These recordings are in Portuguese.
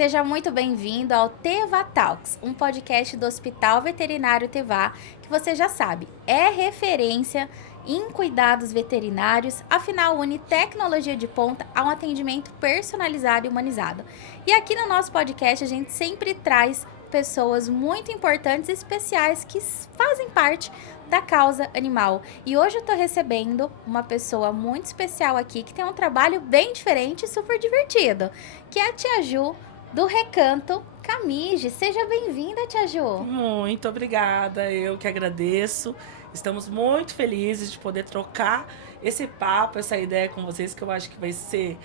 Seja muito bem-vindo ao Teva Talks, um podcast do Hospital Veterinário Teva, que você já sabe, é referência em cuidados veterinários, afinal une tecnologia de ponta a um atendimento personalizado e humanizado. E aqui no nosso podcast a gente sempre traz pessoas muito importantes e especiais que fazem parte da causa animal. E hoje eu tô recebendo uma pessoa muito especial aqui, que tem um trabalho bem diferente e super divertido, que é a Tia Ju, do Recanto Camige. Seja bem-vinda, Tia Ju. Muito obrigada, eu que agradeço. Estamos muito felizes de poder trocar esse papo, essa ideia com vocês, que eu acho que vai ser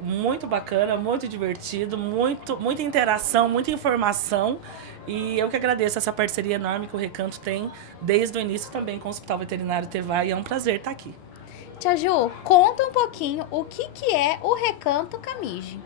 muito bacana, muito divertido, muita interação, muita informação. E eu que agradeço essa parceria enorme que o Recanto tem desde o início também com o Hospital Veterinário Teva, e é um prazer estar aqui. Tia Ju, conta um pouquinho o que é o Recanto Camige.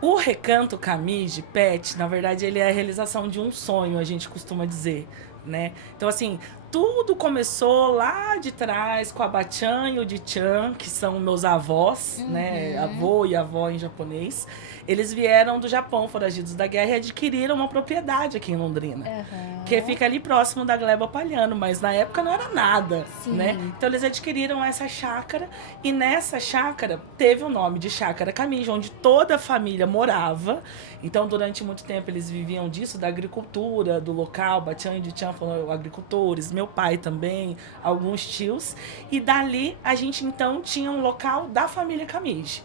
O Recanto Camige Pet, na verdade, ele é a realização de um sonho, a gente costuma dizer, né? Então, assim, tudo começou lá de trás com a Bachan e o Dichan, que são meus avós, né? Avô e avó em japonês. Eles vieram do Japão, foragidos da guerra, e adquiriram uma propriedade aqui em Londrina, que fica ali próximo da Gleba Palhano, mas na época não era nada, né? Então eles adquiriram essa chácara, e nessa chácara teve o nome de Chácara Camige, onde toda a família morava. Então durante muito tempo eles viviam disso, da agricultura, do local. Bachan e Dichan foram agricultores, meu pai também, alguns tios. E dali a gente então tinha um local da família Camige.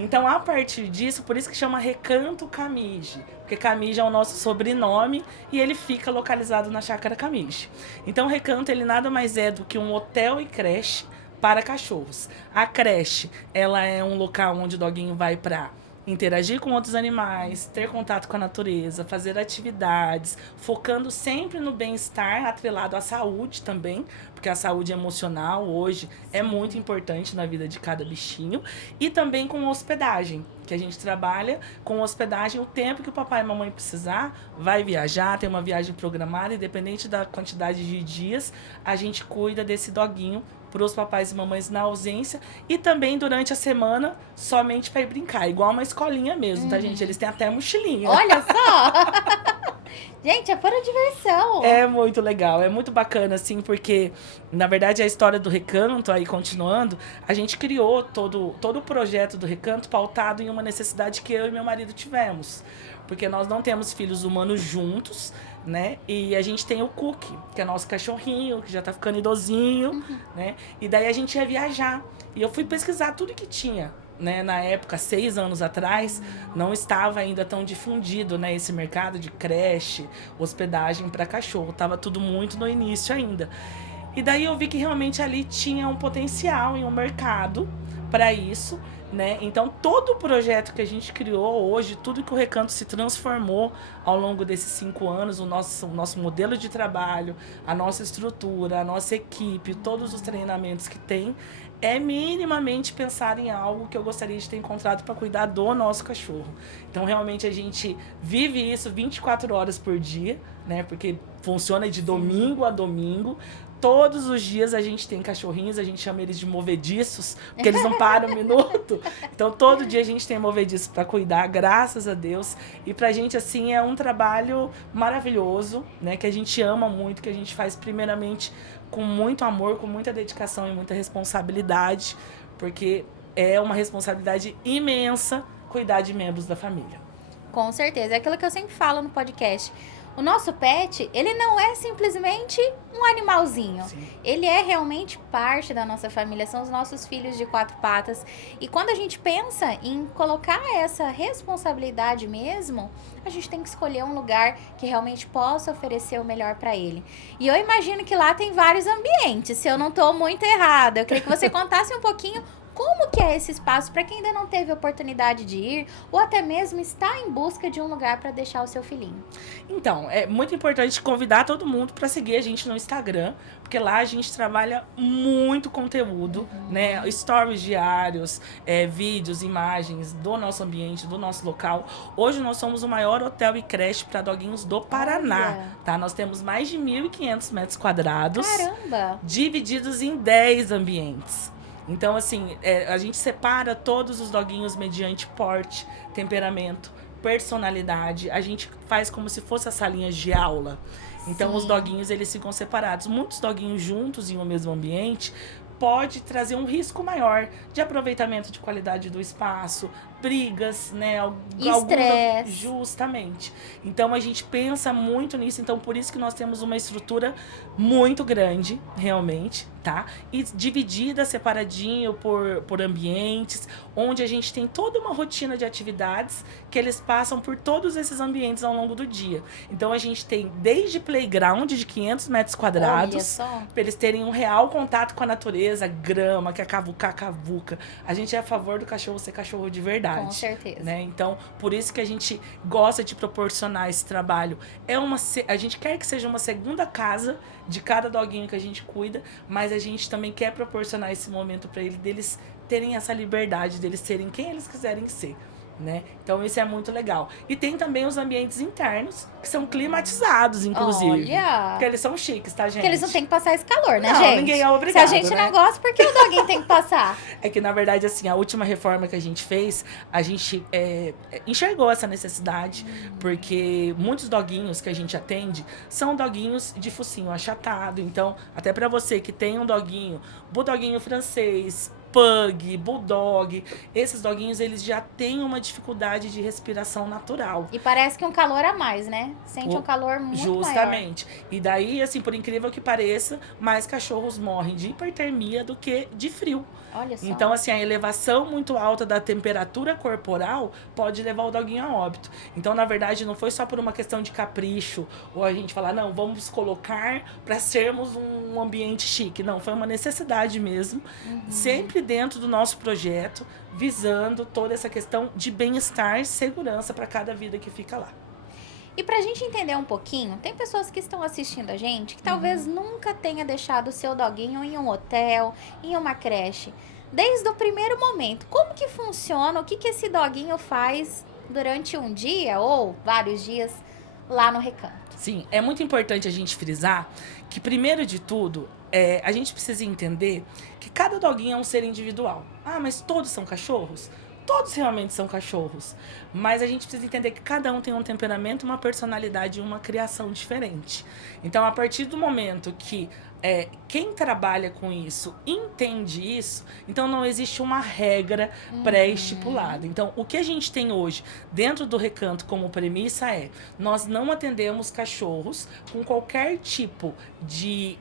Então, a partir disso, por isso que chama Recanto Camige, porque Camige é o nosso sobrenome e ele fica localizado na Chácara Camige. Então, o Recanto, ele nada mais é do que um hotel e creche para cachorros. A creche, ela é um local onde o doguinho vai para interagir com outros animais, ter contato com a natureza, fazer atividades, focando sempre no bem-estar, atrelado à saúde também, porque a saúde emocional hoje é muito importante na vida de cada bichinho, e também com hospedagem, que a gente trabalha com hospedagem o tempo que o papai e a mamãe precisar, vai viajar, tem uma viagem programada, independente da quantidade de dias, a gente cuida desse doguinho para os papais e mamães na ausência, e também durante a semana somente para ir brincar, igual uma escolinha mesmo, tá, gente? Eles têm até mochilinha. Olha só! Gente, é pura diversão. É muito legal, é muito bacana, assim, porque, na verdade, a história do Recanto, aí continuando, a gente criou todo o projeto do Recanto pautado em uma necessidade que eu e meu marido tivemos. Porque nós não temos filhos humanos juntos, né? E a gente tem o Cookie, que é nosso cachorrinho, que já tá ficando idosinho, né? E daí a gente ia viajar. E eu fui pesquisar tudo que tinha, né? Na época, 6 anos atrás, não estava ainda tão difundido, né? Esse mercado de creche, hospedagem para cachorro. Tava tudo muito no início ainda. E daí eu vi que realmente ali tinha um potencial em um mercado para isso, né? Então todo o projeto que a gente criou hoje, tudo que o Recanto se transformou ao longo desses 5 anos, o nosso modelo de trabalho, a nossa estrutura, a nossa equipe, todos os treinamentos que tem, é minimamente pensar em algo que eu gostaria de ter encontrado para cuidar do nosso cachorro. Então realmente a gente vive isso 24 horas por dia, né? Porque funciona de domingo a domingo. Todos os dias a gente tem cachorrinhos, a gente chama eles de movediços, porque eles não param um minuto. Então, todo dia a gente tem movediços para cuidar, graças a Deus. E pra gente, assim, é um trabalho maravilhoso, né? Que a gente ama muito, que a gente faz primeiramente com muito amor, com muita dedicação e muita responsabilidade, porque é uma responsabilidade imensa cuidar de membros da família. Com certeza, é aquilo que eu sempre falo no podcast. O nosso pet, ele não é simplesmente um animalzinho. Sim. Ele é realmente parte da nossa família, são os nossos filhos de 4 patas. E quando a gente pensa em colocar essa responsabilidade mesmo, a gente tem que escolher um lugar que realmente possa oferecer o melhor para ele. E eu imagino que lá tem vários ambientes, se eu não estou muito errada. Eu queria que você contasse um pouquinho como que é esse espaço para quem ainda não teve oportunidade de ir ou até mesmo está em busca de um lugar para deixar o seu filhinho. Então, é muito importante convidar todo mundo para seguir a gente no Instagram, porque lá a gente trabalha muito conteúdo, né? Stories diários, vídeos, imagens do nosso ambiente, do nosso local. Hoje nós somos o maior hotel e creche para doguinhos do Paraná, tá? Nós temos mais de 1.500 metros quadrados. Caramba! Divididos em 10 ambientes. Então, assim, a gente separa todos os doguinhos mediante porte, temperamento, personalidade. A gente faz como se fosse as salinhas de aula. Então, os Sim. doguinhos, eles ficam separados. Muitos doguinhos juntos em um mesmo ambiente pode trazer um risco maior de aproveitamento de qualidade do espaço, brigas, né? Estresse. Justamente. Então, a gente pensa muito nisso. Então, por isso que nós temos uma estrutura muito grande, realmente, tá? E dividida, separadinho por ambientes, onde a gente tem toda uma rotina de atividades que eles passam por todos esses ambientes ao longo do dia. Então, a gente tem desde playground de 500 metros Olha quadrados, só. para eles terem um real contato com a natureza, grama, que é cavuca. A gente é a favor do cachorro ser cachorro de verdade. Com certeza. Né? Então, por isso que a gente gosta de proporcionar esse trabalho. A gente quer que seja uma segunda casa de cada doguinho que a gente cuida, mas a gente também quer proporcionar esse momento para deles terem essa liberdade, deles serem quem eles quiserem ser. Né? Então isso é muito legal. E tem também os ambientes internos, que são climatizados, inclusive. Olha. Porque eles são chiques, tá, gente? Porque eles não têm que passar esse calor, né, Não, gente? ninguém é obrigado, Se a gente né? não gosta, por que o doguinho tem que passar? É que, na verdade, assim, a última reforma que a gente fez, a gente enxergou essa necessidade, porque muitos doguinhos que a gente atende são doguinhos de focinho achatado. Então, até pra você que tem um doguinho, bulldoguinho francês, pug, bulldog, esses doguinhos, eles já têm uma dificuldade de respiração natural. E parece que um calor a mais, né? Sente um calor muito Justamente. E daí, assim, por incrível que pareça, mais cachorros morrem de hipertermia do que de frio. maior. Olha só. Então, assim, a elevação muito alta da temperatura corporal pode levar o doguinho a óbito. Então, na verdade, não foi só por uma questão de capricho, ou a gente falar, não, vamos colocar para sermos um ambiente chique. Não, foi uma necessidade mesmo, sempre dentro do nosso projeto, visando toda essa questão de bem-estar e segurança para cada vida que fica lá. E pra gente entender um pouquinho, tem pessoas que estão assistindo a gente que talvez nunca tenha deixado o seu doguinho em um hotel, em uma creche. Desde o primeiro momento, como que funciona? O que esse doguinho faz durante um dia ou vários dias lá no recanto? Sim, é muito importante a gente frisar que, primeiro de tudo, a gente precisa entender que cada doguinho é um ser individual. Ah, mas todos são cachorros? Todos realmente são cachorros. Mas a gente precisa entender que cada um tem um temperamento, uma personalidade e uma criação diferente. Então, a partir do momento que quem trabalha com isso entende isso, então não existe uma regra pré-estipulada. Então, o que a gente tem hoje dentro do recanto como premissa nós não atendemos cachorros com qualquer tipo de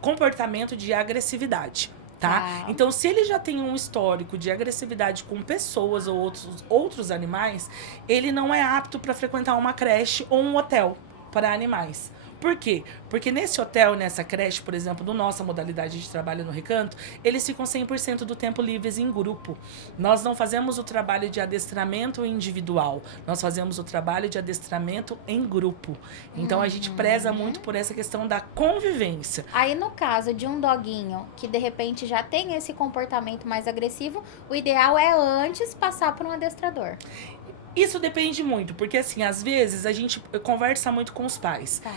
comportamento de agressividade. Tá? Então, se ele já tem um histórico de agressividade com pessoas ou outros animais, ele não é apto para frequentar uma creche ou um hotel para animais. Por quê? Porque nesse hotel, nessa creche, por exemplo, da nossa modalidade de trabalho no recanto, eles ficam 100% do tempo livres em grupo. Nós não fazemos o trabalho de adestramento individual, nós fazemos o trabalho de adestramento em grupo. Então, a gente preza muito por essa questão da convivência. Aí, no caso de um doguinho que, de repente, já tem esse comportamento mais agressivo, o ideal é antes passar por um adestrador. Isso depende muito, porque assim, às vezes a gente conversa muito com os pais. Tá.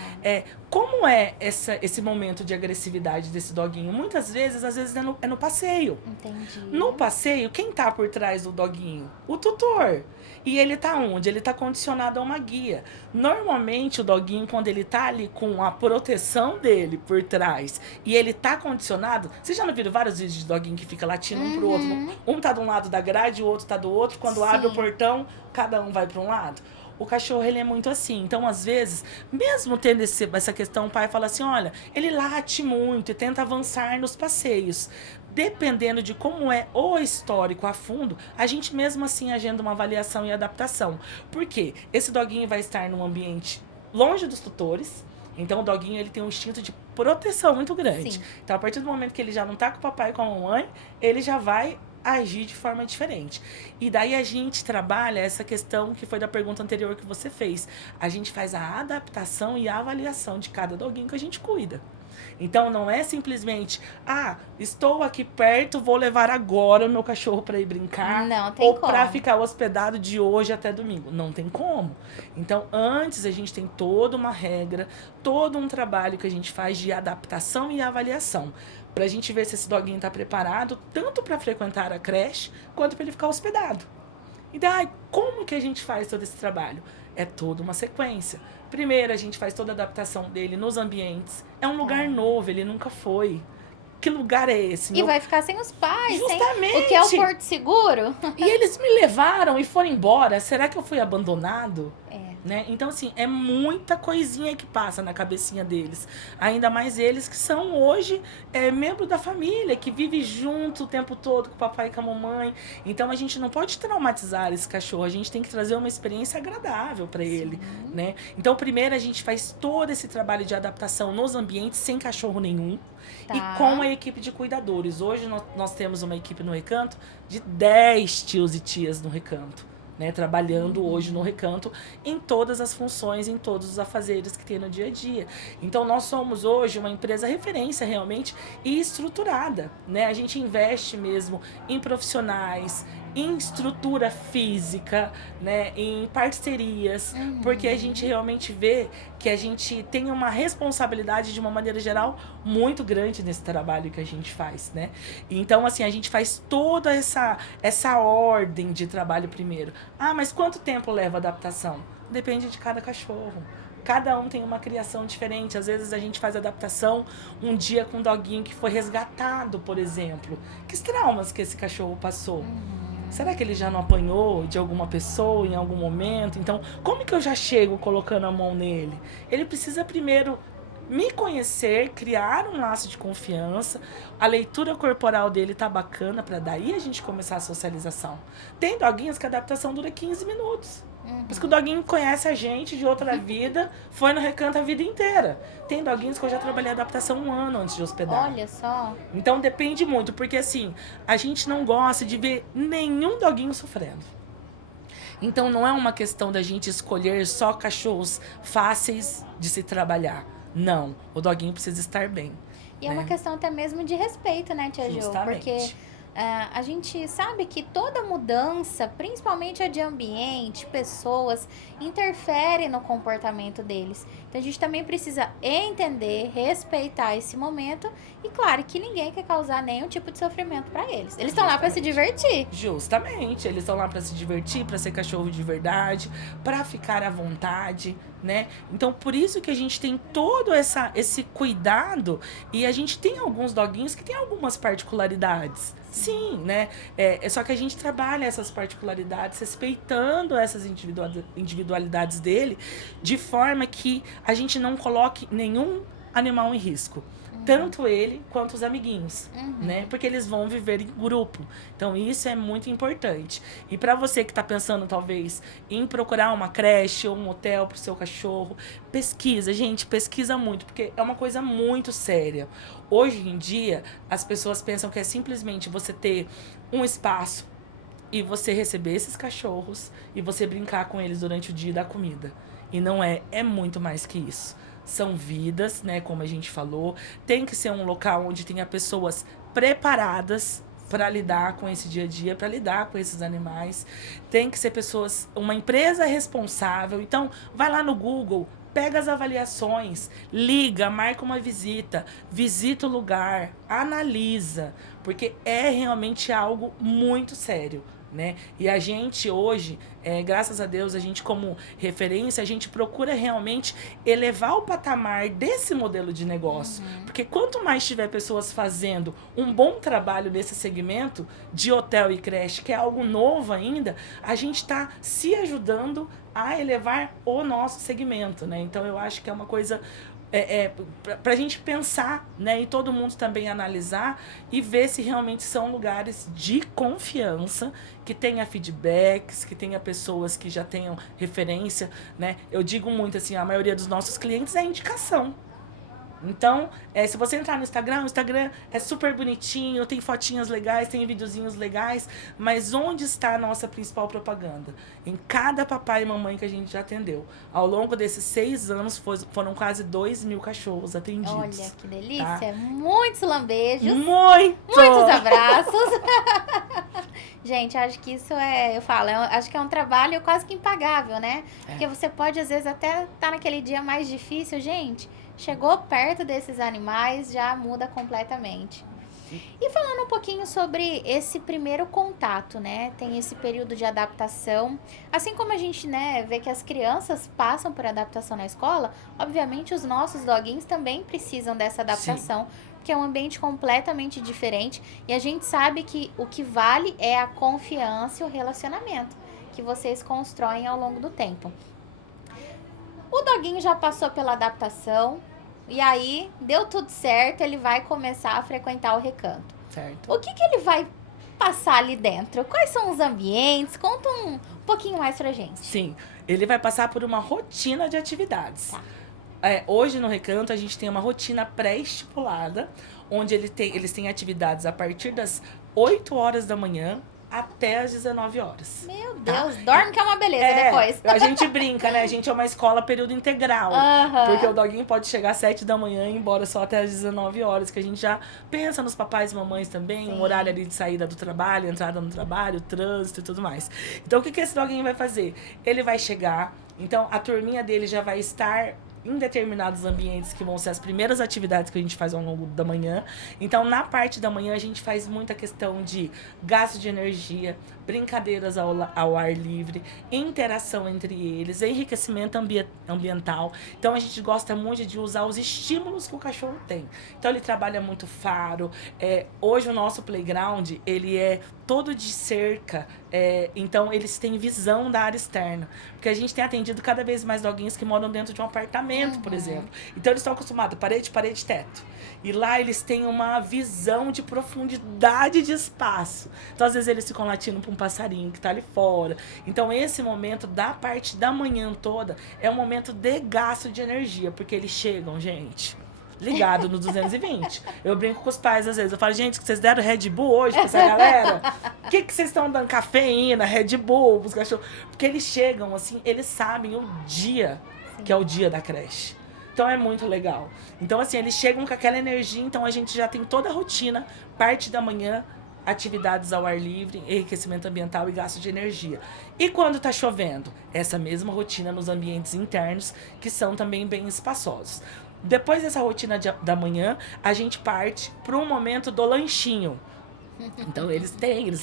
Como é esse momento de agressividade desse doguinho? Muitas vezes, às vezes é no passeio. Entendi. No passeio, quem tá por trás do doguinho? O tutor. E ele tá onde? Ele tá condicionado a uma guia. Normalmente, o doguinho, quando ele tá ali com a proteção dele por trás e ele tá condicionado... Vocês já não viram vários vídeos de doguinho que fica latindo um pro outro? Um tá de um lado da grade, o outro tá do outro. Quando abre o portão, cada um vai para um lado. O cachorro, ele é muito assim. Então, às vezes, mesmo tendo essa questão, o pai fala assim, olha, ele late muito e tenta avançar nos passeios. Dependendo de como é o histórico a fundo, a gente mesmo assim agenda uma avaliação e adaptação. Por quê? Esse doguinho vai estar num ambiente longe dos tutores. Então, o doguinho, ele tem um instinto de proteção muito grande. Sim. Então, a partir do momento que ele já não tá com o papai e com a mamãe, ele já vai agir de forma diferente. E daí a gente trabalha essa questão que foi da pergunta anterior que você fez. A gente faz a adaptação e a avaliação de cada doguinho que a gente cuida. Então, não é simplesmente, estou aqui perto, vou levar agora o meu cachorro para ir brincar. Não tem ou como. para ficar hospedado de hoje até domingo. Não tem como. Então, antes a gente tem toda uma regra, todo um trabalho que a gente faz de adaptação e avaliação. Pra gente ver se esse doguinho tá preparado tanto para frequentar a creche, quanto para ele ficar hospedado. Então, como que a gente faz todo esse trabalho? É toda uma sequência. Primeiro, a gente faz toda a adaptação dele nos ambientes. É um lugar novo, ele nunca foi. Que lugar é esse? E vai ficar sem os pais, Justamente. sem o que é o Porto Seguro. E eles me levaram e foram embora. Será que eu fui abandonado? Né? Então, assim, é muita coisinha que passa na cabecinha deles. Ainda mais eles que são hoje membro da família, que vive junto o tempo todo com o papai e com a mamãe. Então, a gente não pode traumatizar esse cachorro. A gente tem que trazer uma experiência agradável para ele, né? Então, primeiro, a gente faz todo esse trabalho de adaptação nos ambientes sem cachorro nenhum. Tá. E com a equipe de cuidadores. Hoje, nós temos uma equipe no Recanto de 10 tios e tias no Recanto. Né, trabalhando hoje no Recanto em todas as funções, em todos os afazeres que tem no dia a dia. Então, nós somos hoje uma empresa referência realmente e estruturada. Né? A gente investe mesmo em profissionais, em estrutura física, né, em parcerias, porque a gente realmente vê que a gente tem uma responsabilidade de uma maneira geral muito grande nesse trabalho que a gente faz, né? Então, assim, a gente faz toda essa ordem de trabalho primeiro. Mas quanto tempo leva a adaptação? Depende de cada cachorro. Cada um tem uma criação diferente. Às vezes a gente faz adaptação um dia com um doguinho que foi resgatado, por exemplo. Que traumas que esse cachorro passou? Será que ele já não apanhou de alguma pessoa em algum momento? Então, como que eu já chego colocando a mão nele? Ele precisa primeiro me conhecer, criar um laço de confiança. A leitura corporal dele tá bacana para daí a gente começar a socialização. Tem doguinhos que a adaptação dura 15 minutos. Porque que o doguinho conhece a gente de outra vida, foi no Recanto a vida inteira. Tem doguinhos que eu já trabalhei adaptação 1 ano antes de hospedar. Olha só. Então depende muito, porque assim, a gente não gosta de ver nenhum doguinho sofrendo. Então não é uma questão da gente escolher só cachorros fáceis de se trabalhar. Não, o doguinho precisa estar bem. E é uma questão até mesmo de respeito, né, Tia Ju? Justamente. Porque a gente sabe que toda mudança, principalmente a de ambiente, pessoas, interfere no comportamento deles. Então a gente também precisa entender, respeitar esse momento e claro que ninguém quer causar nenhum tipo de sofrimento para eles. Eles estão lá para se divertir. Justamente, eles estão lá para se divertir, para ser cachorro de verdade, para ficar à vontade, né? Então por isso que a gente tem todo esse cuidado e a gente tem alguns doguinhos que tem algumas particularidades. Sim, né? Só que a gente trabalha essas particularidades, respeitando essas individualidades dele, de forma que a gente não coloque nenhum animal em risco. Tanto ele quanto os amiguinhos, né? Porque eles vão viver em grupo. Então, isso é muito importante. E para você que está pensando, talvez, em procurar uma creche ou um hotel para o seu cachorro, pesquisa, gente, pesquisa muito, porque é uma coisa muito séria. Hoje em dia, as pessoas pensam que é simplesmente você ter um espaço e você receber esses cachorros e você brincar com eles durante o dia e dar comida. E não é muito mais que isso. São vidas, né, como a gente falou. Tem que ser um local onde tenha pessoas preparadas para lidar com esse dia a dia, para lidar com esses animais. Tem que ser pessoas, uma empresa responsável. Então, vai lá no Google, pega as avaliações, liga, marca uma visita, visita o lugar, analisa, porque é realmente algo muito sério. Né? E a gente hoje, graças a Deus, a gente como referência, a gente procura realmente elevar o patamar desse modelo de negócio. Porque quanto mais tiver pessoas fazendo um bom trabalho nesse segmento de hotel e creche, que é algo novo ainda, a gente está se ajudando a elevar o nosso segmento. Né? Então eu acho que é uma coisa para a gente pensar, né, e todo mundo também analisar e ver se realmente são lugares de confiança, que tenha feedbacks, que tenha pessoas que já tenham referência, né? Eu digo muito assim, a maioria dos nossos clientes é indicação. Então, se você entrar no Instagram, o Instagram é super bonitinho, tem fotinhas legais, tem videozinhos legais, mas onde está a nossa principal propaganda? Em cada papai e mamãe que a gente já atendeu. Ao longo desses 6 anos, foram quase 2.000 cachorros atendidos. Olha, que delícia. Tá? Muitos lambejos. Muitos abraços. Gente, acho que isso acho que é um trabalho quase que impagável, né? Porque você pode, às vezes, até estar naquele dia mais difícil, gente. Chegou perto desses animais, já muda completamente. E falando um pouquinho sobre esse primeiro contato, né? Tem esse período de adaptação. Assim como a gente, né, vê que as crianças passam por adaptação na escola, obviamente os nossos doguinhos também precisam dessa adaptação, porque é um ambiente completamente diferente. E a gente sabe que o que vale é a confiança e o relacionamento que vocês constroem ao longo do tempo. O doguinho já passou pela adaptação. E aí, deu tudo certo, ele vai começar a frequentar o recanto. Certo. O que ele vai passar ali dentro? Quais são os ambientes? Conta um pouquinho mais pra gente. Sim, ele vai passar por uma rotina de atividades. Tá. Hoje no Recanto a gente tem uma rotina pré-estipulada, onde eles têm atividades a partir das 8 horas da manhã até as 19 horas. Meu Deus, dorme que é uma beleza depois. A gente brinca, né? A gente é uma escola período integral. Porque o doguinho pode chegar às 7 da manhã e ir embora só até as 19 horas, que a gente já pensa nos papais e mamães também, um horário ali de saída do trabalho, entrada no trabalho, trânsito e tudo mais. Então, o que esse doguinho vai fazer? Ele vai chegar, então a turminha dele já vai estar em determinados ambientes que vão ser as primeiras atividades que a gente faz ao longo da manhã. Então, na parte da manhã, a gente faz muita questão de gasto de energia, brincadeiras ao ar livre, interação entre eles, enriquecimento ambiental. Então, a gente gosta muito de usar os estímulos que o cachorro tem. Então, ele trabalha muito faro. Hoje, o nosso playground, ele é todo de cerca. Então, eles têm visão da área externa. Porque a gente tem atendido cada vez mais doguinhos que moram dentro de um apartamento, por exemplo. Então, eles estão acostumados, parede, teto. E lá eles têm uma visão de profundidade de espaço. Então, às vezes, eles ficam latindo para um passarinho que está ali fora. Então, esse momento da parte da manhã toda é um momento de gasto de energia. Porque eles chegam, gente, ligado no 220. Eu brinco com os pais às vezes. Eu falo, gente, que vocês deram Red Bull hoje pra essa galera? O que vocês estão dando? Cafeína, Red Bull pros cachorros? Porque eles chegam, assim, eles sabem o dia que é o dia da creche. Então é muito legal. Então, assim, eles chegam com aquela energia, então a gente já tem toda a rotina, parte da manhã, atividades ao ar livre, enriquecimento ambiental e gasto de energia. E quando tá chovendo? Essa mesma rotina nos ambientes internos, que são também bem espaçosos. Depois dessa rotina da manhã, a gente parte para um momento do lanchinho. Então eles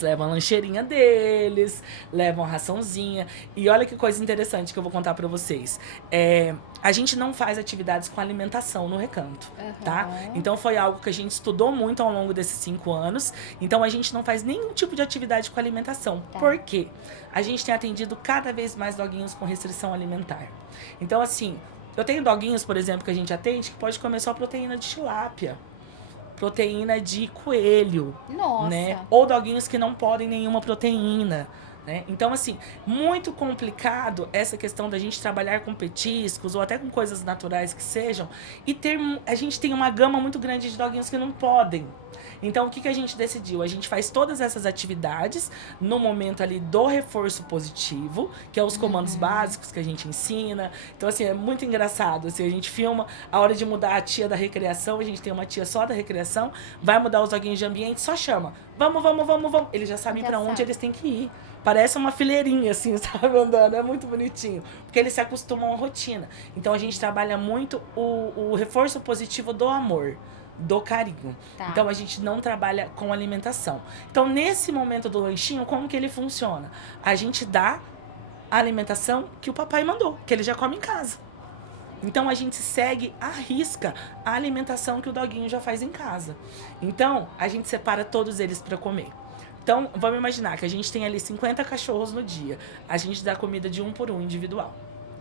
levam a lancheirinha deles, levam a raçãozinha. E olha que coisa interessante que eu vou contar para vocês. A gente não faz atividades com alimentação no Recanto, tá? Então foi algo que a gente estudou muito ao longo desses 5 anos. Então a gente não faz nenhum tipo de atividade com alimentação. Tá. Por quê? A gente tem atendido cada vez mais doguinhos com restrição alimentar. Então, assim, eu tenho doguinhos, por exemplo, que a gente atende que pode comer só proteína de tilápia, proteína de coelho. Nossa. Né? Ou doguinhos que não podem nenhuma proteína. Né? Então, assim, muito complicado essa questão da gente trabalhar com petiscos ou até com coisas naturais que sejam. E a gente tem uma gama muito grande de doguinhos que não podem. Então, o que a gente decidiu? A gente faz todas essas atividades no momento ali do reforço positivo, que é os comandos básicos que a gente ensina. Então, assim, é muito engraçado. Assim, a gente filma a hora de mudar a tia da recreação, a gente tem uma tia só da recreação, vai mudar os doguinhos de ambiente, só chama. Vamos. Eles já sabem para onde eles têm que ir. Parece uma fileirinha, assim, sabe, andando. É muito bonitinho. Porque eles se acostumam à rotina. Então, a gente trabalha muito o reforço positivo do amor, do carinho. Tá. Então, a gente não trabalha com alimentação. Então, nesse momento do lanchinho, como que ele funciona? A gente dá a alimentação que o papai mandou, que ele já come em casa. Então, a gente segue à risca a alimentação que o doguinho já faz em casa. Então, a gente separa todos eles para comer. Então, vamos imaginar que a gente tem ali 50 cachorros no dia. A gente dá comida de 1 por 1 individual.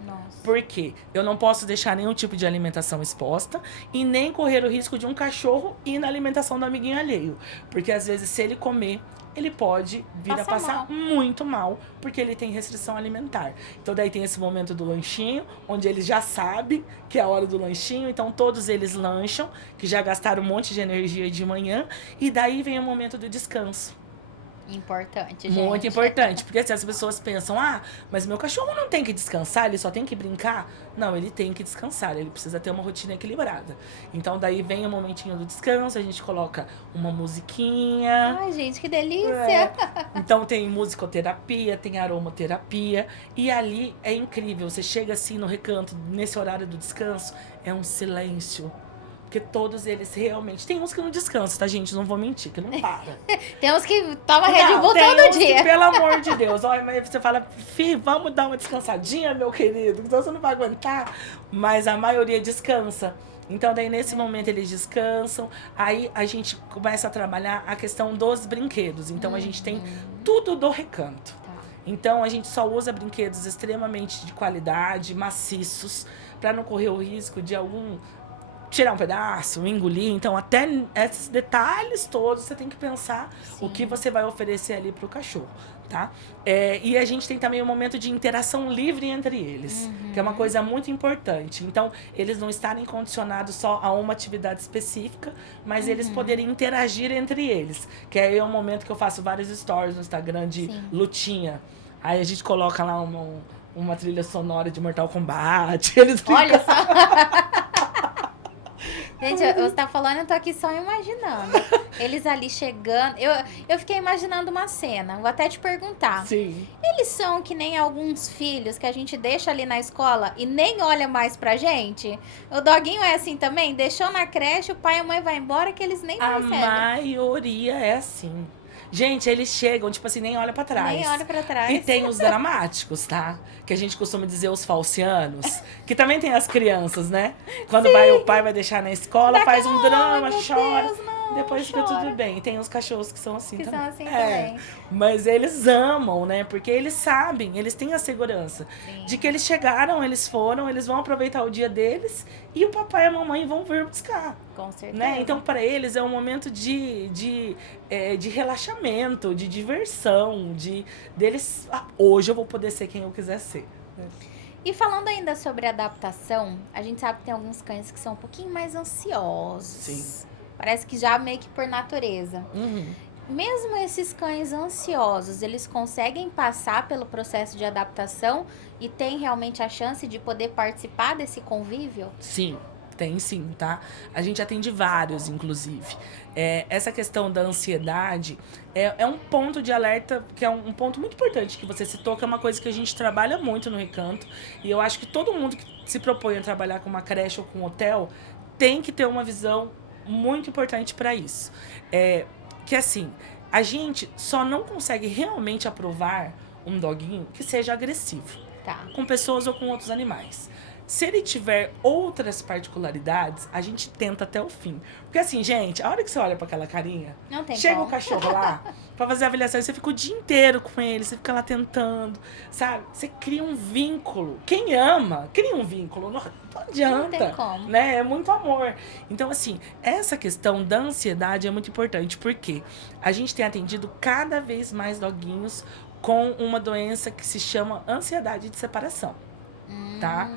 Nossa. Por quê? Eu não posso deixar nenhum tipo de alimentação exposta e nem correr o risco de um cachorro ir na alimentação do amiguinho alheio. Porque, às vezes, se ele comer, ele pode vir a passar muito mal, porque ele tem restrição alimentar. Então, daí tem esse momento do lanchinho, onde ele já sabe que é a hora do lanchinho. Então, todos eles lancham, que já gastaram um monte de energia de manhã. E daí vem o momento do descanso. Importante, gente. Muito importante, porque assim, as pessoas pensam, mas meu cachorro não tem que descansar, ele só tem que brincar. Não, ele tem que descansar, ele precisa ter uma rotina equilibrada. Então, daí vem o momentinho do descanso, a gente coloca uma musiquinha. Ai, gente, que delícia! Então, tem musicoterapia, tem aromaterapia, e ali é incrível, você chega assim no Recanto, nesse horário do descanso, é um silêncio. Porque todos eles realmente... Tem uns que não descansam, tá, gente? Não vou mentir, que não para. Tem uns que toma Red Bull tem todo uns dia. Que, pelo amor de Deus. Olha, mas você fala, vamos dar uma descansadinha, meu querido. Então você não vai aguentar. Mas a maioria descansa. Então, daí, nesse momento, eles descansam. Aí, a gente começa a trabalhar a questão dos brinquedos. Então, a gente tem tudo do Recanto. Então, a gente só usa brinquedos extremamente de qualidade, maciços, para não correr o risco de algum... tirar um pedaço, engolir. Então, até esses detalhes todos, você tem que pensar o que você vai oferecer ali pro cachorro, tá? E a gente tem também um momento de interação livre entre eles, que é uma coisa muito importante. Então, eles não estarem condicionados só a uma atividade específica, mas eles poderem interagir entre eles. Que aí é um momento que eu faço vários stories no Instagram de lutinha. Aí a gente coloca lá uma trilha sonora de Mortal Kombat. Eles ficam... Olha só. Gente, você tá falando, eu tô aqui só imaginando. Eles ali chegando. Eu fiquei imaginando uma cena. Vou até te perguntar. Sim. Eles são que nem alguns filhos que a gente deixa ali na escola e nem olha mais pra gente? O doguinho é assim também? Deixou na creche, o pai e a mãe vai embora que eles nem percebem. A maioria é assim. Gente, eles chegam, tipo assim, nem olha pra trás. Nem olha pra trás. E tem os dramáticos, tá? Que a gente costuma dizer os falcianos. Que também tem as crianças, né? Quando o pai vai deixar na escola, faz um drama, chora. Deus, não, depois fica chora. tudo bem. E tem os cachorros que são assim Que também. são assim também. Mas eles amam, né? Porque eles sabem, eles têm a segurança de que eles chegaram, eles foram, eles vão aproveitar o dia deles e o papai e a mamãe vão vir buscar. Com certeza. Né? Então, para eles é um momento de relaxamento, de diversão, deles... hoje eu vou poder ser quem eu quiser ser. E falando ainda sobre adaptação, a gente sabe que tem alguns cães que são um pouquinho mais ansiosos. Sim. Parece que já meio que por natureza. Uhum. Mesmo esses cães ansiosos, eles conseguem passar pelo processo de adaptação e têm realmente a chance de poder participar desse convívio? Sim, tem sim, tá? A gente atende vários, inclusive. Essa questão da ansiedade é um ponto de alerta, que é um ponto muito importante que você citou, que é uma coisa que a gente trabalha muito no Recanto. E eu acho que todo mundo que se propõe a trabalhar com uma creche ou com um hotel tem que ter uma visão muito importante para isso. Que assim, a gente só não consegue realmente aprovar um doguinho que seja agressivo. Tá. Com pessoas ou com outros animais. Se ele tiver outras particularidades, a gente tenta até o fim. Porque assim, gente, a hora que você olha pra aquela carinha, Não tem chega como. o cachorro lá pra fazer a avaliação e você fica o dia inteiro com ele, você fica lá tentando, sabe? Você cria um vínculo. Quem ama, cria um vínculo. Não adianta. Não tem como. Né? É muito amor. Então, assim, essa questão da ansiedade é muito importante, porque a gente tem atendido cada vez mais doguinhos com uma doença que se chama ansiedade de separação, tá?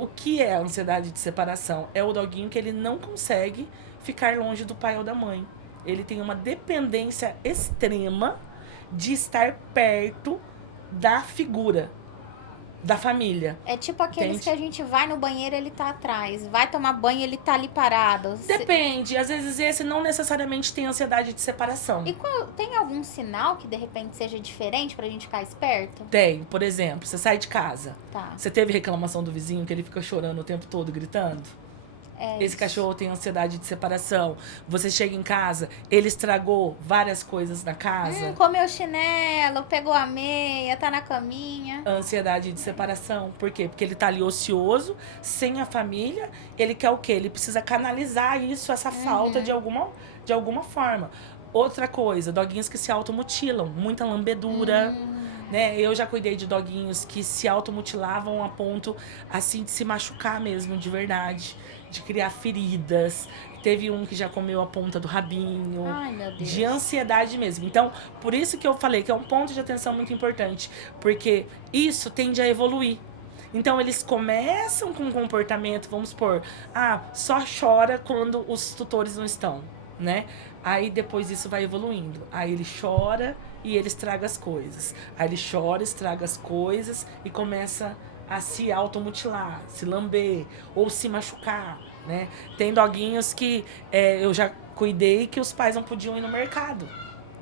O que é a ansiedade de separação? É o doguinho que ele não consegue ficar longe do pai ou da mãe. Ele tem uma dependência extrema de estar perto da figura, da família. É tipo aqueles Entende? que a gente vai no banheiro, ele tá atrás. Vai tomar banho, ele tá ali parado. Depende. Às vezes esse não necessariamente tem ansiedade de separação. E tem algum sinal que de repente seja diferente pra gente ficar esperto? Tem, por exemplo, você sai de casa. Tá. Você teve reclamação do vizinho que ele fica chorando o tempo todo, gritando? Esse cachorro tem ansiedade de separação. Você chega em casa, ele estragou várias coisas na casa. Comeu chinelo, pegou a meia, tá na caminha. Ansiedade de separação. Por quê? Porque ele tá ali ocioso, sem a família. Ele quer o quê? Ele precisa canalizar isso, essa falta de alguma forma. Outra coisa, doguinhos que se automutilam. Muita lambedura. Né? Eu já cuidei de doguinhos que se automutilavam a ponto, assim, de se machucar mesmo, de verdade. De criar feridas. Teve um que já comeu a ponta do rabinho. Ai, meu Deus. De ansiedade mesmo. Então, por isso que eu falei que é um ponto de atenção muito importante. Porque isso tende a evoluir. Então, eles começam com um comportamento, vamos supor, só chora quando os tutores não estão, né? Aí, depois isso vai evoluindo. Aí, ele chora e ele estraga as coisas. Aí, ele chora, estraga as coisas e começa a se automutilar, se lamber ou se machucar, né? Tem doguinhos que eu já cuidei que os pais não podiam ir no mercado.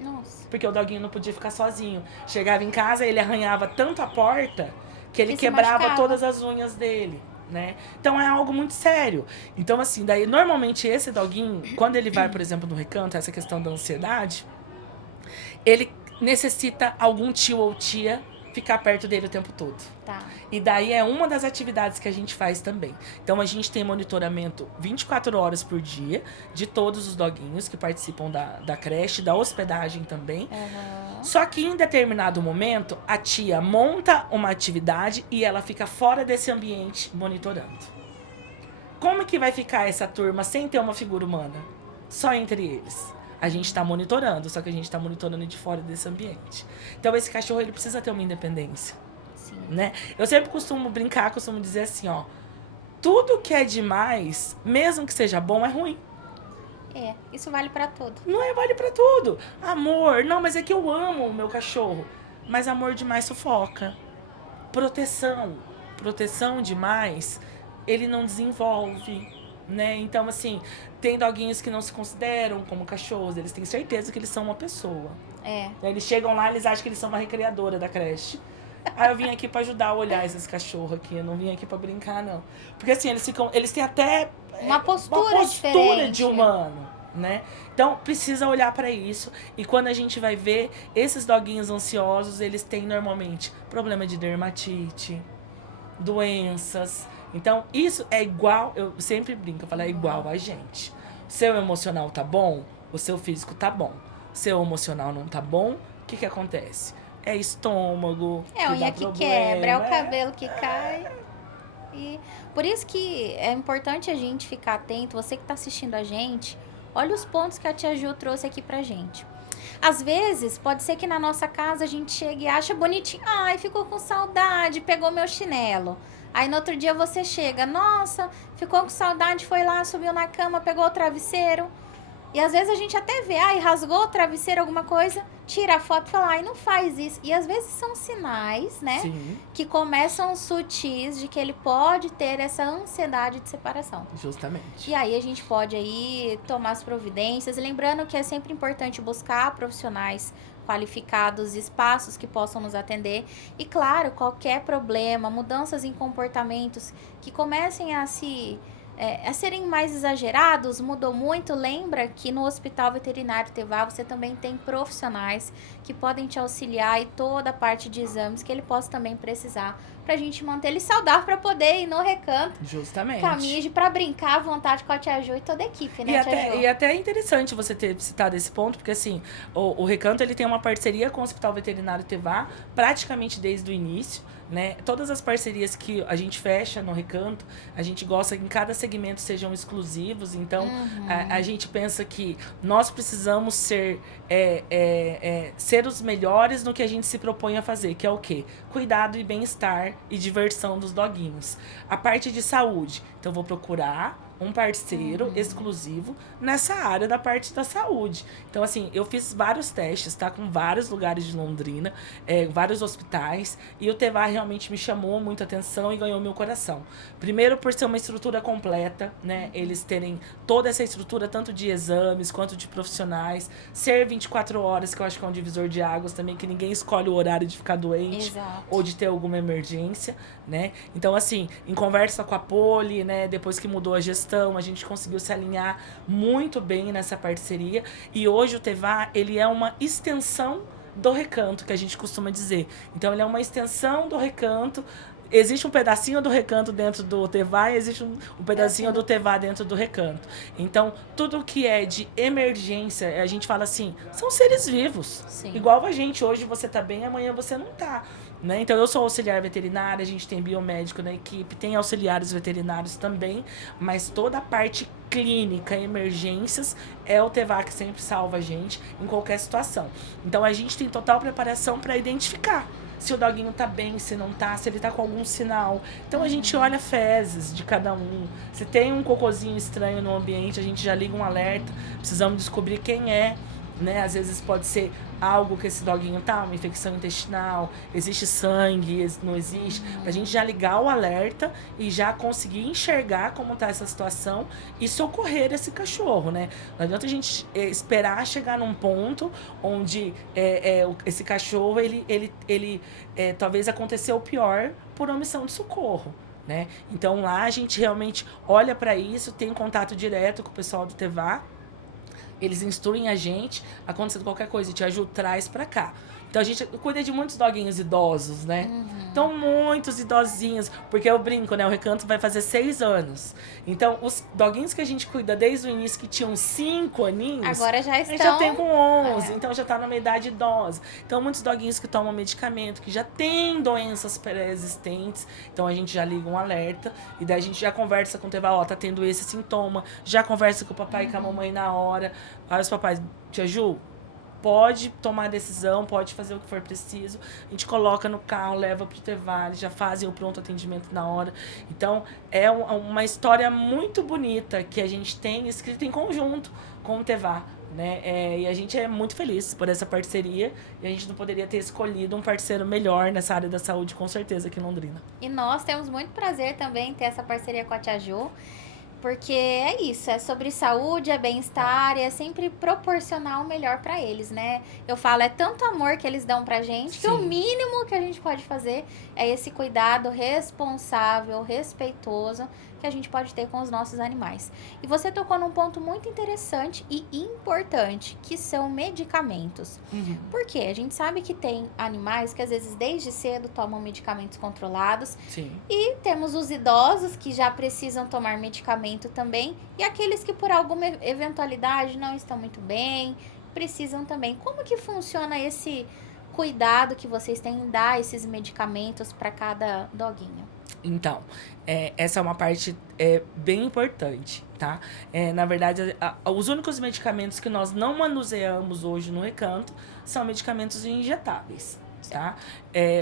Nossa. Porque o doguinho não podia ficar sozinho. Chegava em casa, ele arranhava tanto a porta que ele Que se quebrava machucava. todas as unhas dele, né? Então é algo muito sério. Então, assim, daí normalmente esse doguinho, quando ele vai, por exemplo, no recanto, essa questão da ansiedade, ele necessita algum tio ou tia ficar perto dele o tempo todo. Tá. E daí é uma das atividades que a gente faz também. Então a gente tem monitoramento 24 horas por dia de todos os doguinhos que participam da creche, da hospedagem também. Uhum. Só que em determinado momento, a tia monta uma atividade e ela fica fora desse ambiente monitorando. Como que vai ficar essa turma sem ter uma figura humana? Só entre eles. A gente está monitorando, só que a gente está monitorando de fora desse ambiente. Então esse cachorro ele precisa ter uma independência. Sim. Né? Eu sempre costumo brincar, costumo dizer assim, ó. Tudo que é demais, mesmo que seja bom, é ruim. Isso vale pra tudo. Não é vale pra tudo. Amor, não, mas é que eu amo o meu cachorro. Mas amor demais sufoca. Proteção demais, ele não desenvolve, né? Então, assim, tem doguinhos que não se consideram como cachorros, eles têm certeza que eles são uma pessoa. Eles chegam lá, eles acham que eles são uma recreadora da creche. Aí eu vim aqui pra ajudar a olhar esses cachorros aqui, eu não vim aqui pra brincar, não. Porque assim, eles têm até uma postura diferente de humano, né? Então, precisa olhar pra isso. E quando a gente vai ver, esses doguinhos ansiosos, eles têm normalmente problema de dermatite, doenças. Então, isso é igual, eu sempre brinco, eu falo, é igual a gente. Seu emocional tá bom, o seu físico tá bom. Seu emocional não tá bom, o que acontece? É estômago, é unha que quebra, é o cabelo que cai. E por isso que é importante a gente ficar atento. Você que tá assistindo a gente, olha os pontos que a tia Ju trouxe aqui pra gente. Às vezes, pode ser que na nossa casa a gente chegue e acha bonitinho. Ai, ficou com saudade, pegou meu chinelo. Aí no outro dia você chega, nossa, ficou com saudade, foi lá, subiu na cama, pegou o travesseiro. E às vezes a gente até vê, ai, rasgou o travesseiro, alguma coisa, tira a foto e fala, ai, não faz isso. E às vezes são sinais, né, Sim. que começam sutis de que ele pode ter essa ansiedade de separação. Justamente. E aí a gente pode aí tomar as providências. Lembrando que é sempre importante buscar profissionais qualificados, espaços que possam nos atender. E claro, qualquer problema, mudanças em comportamentos que comecem a serem mais exagerados, mudou muito. Lembra que no Hospital Veterinário Tevá você também tem profissionais que podem te auxiliar e toda a parte de exames que ele possa também precisar pra gente manter ele saudável pra poder ir no recanto. Justamente. Caminho pra brincar à vontade com a tia Ju e toda a equipe, né, tia Ju? E até é interessante você ter citado esse ponto, porque assim, o recanto ele tem uma parceria com o Hospital Veterinário Tevá praticamente desde o início, né? Todas as parcerias que a gente fecha no recanto, a gente gosta que em cada segmento sejam exclusivos, então a gente pensa que nós precisamos ser os melhores no que a gente se propõe a fazer, que é o quê? Cuidado e bem-estar e diversão dos doguinhos. A parte de saúde, então eu vou procurar um parceiro exclusivo nessa área da parte da saúde. Então, assim, eu fiz vários testes, tá? Com vários lugares de Londrina, vários hospitais, e o Tevá realmente me chamou muita atenção e ganhou meu coração. Primeiro, por ser uma estrutura completa, né? Eles terem toda essa estrutura, tanto de exames quanto de profissionais, ser 24 horas, que eu acho que é um divisor de águas também, que ninguém escolhe o horário de ficar doente. Exato. Ou de ter alguma emergência, né? Então, assim, em conversa com a Poli, né? Depois que mudou a gestão, a gente conseguiu se alinhar muito bem nessa parceria. E hoje o Tevá, ele é uma extensão do recanto, que a gente costuma dizer. Então, ele é uma extensão do recanto. Existe um pedacinho do recanto dentro do Tevá e existe um pedacinho do Tevá dentro do recanto. Então, tudo que é de emergência, a gente fala assim, são seres vivos. Sim. Igual a gente. Hoje você tá bem, amanhã você não tá. Né? Então, eu sou auxiliar veterinária, a gente tem biomédico na equipe, tem auxiliares veterinários também, mas toda a parte clínica, emergências, é o Tevá que sempre salva a gente em qualquer situação. Então, a gente tem total preparação para identificar se o doguinho tá bem, se não tá, se ele tá com algum sinal. Então, a gente olha fezes de cada um. Se tem um cocôzinho estranho no ambiente, a gente já liga um alerta, precisamos descobrir quem é. Né? Às vezes pode ser algo que esse doguinho tá, uma infecção intestinal, existe sangue, não existe, pra gente já ligar o alerta e já conseguir enxergar como tá essa situação e socorrer esse cachorro, né? Não adianta a gente esperar chegar num ponto onde esse cachorro, ele talvez aconteceu o pior por omissão de socorro. né? Então lá a gente realmente olha para isso, tem contato direto com o pessoal do Tevá. Eles instruem a gente, acontecendo qualquer coisa, te ajuda, traz pra cá. Então a gente cuida de muitos doguinhos idosos, né? Então, muitos idosinhos, porque eu brinco, né? O Recanto vai fazer 6 anos. Então, os doguinhos que a gente cuida desde o início, que tinham 5 aninhos, Agora já a gente estão... já tem com 11, então já tá numa idade idosa. Então, muitos doguinhos que tomam medicamento, que já têm doenças pré-existentes, então a gente já liga um alerta, e daí a gente já conversa com o Tevá, ó, tá tendo esse sintoma, já conversa com o papai e com a mamãe na hora. Aí os papais, tia Ju, pode tomar decisão, pode fazer o que for preciso. A gente coloca no carro, leva pro Tevá, eles já fazem o pronto atendimento na hora. Então, é uma história muito bonita que a gente tem escrita em conjunto com o Tevá, né? E a gente é muito feliz por essa parceria, e a gente não poderia ter escolhido um parceiro melhor nessa área da saúde, com certeza, aqui em Londrina. E nós temos muito prazer também em ter essa parceria com a Tia Ju. Porque é isso, é sobre saúde, é bem-estar, e é sempre proporcionar o melhor pra eles, né? Eu falo, é tanto amor que eles dão pra gente, que o mínimo que a gente pode fazer é esse cuidado responsável, respeitoso, que a gente pode ter com os nossos animais. E você tocou num ponto muito interessante e importante, que são medicamentos. Por quê? A gente sabe que tem animais que às vezes desde cedo tomam medicamentos controlados. Sim. E temos os idosos que já precisam tomar medicamento também. E aqueles que por alguma eventualidade não estão muito bem, precisam também. Como que funciona esse cuidado que vocês têm em dar esses medicamentos para cada doguinho? Então, essa é uma parte bem importante, tá? Na verdade, os únicos medicamentos que nós não manuseamos hoje no Recanto são medicamentos injetáveis, tá?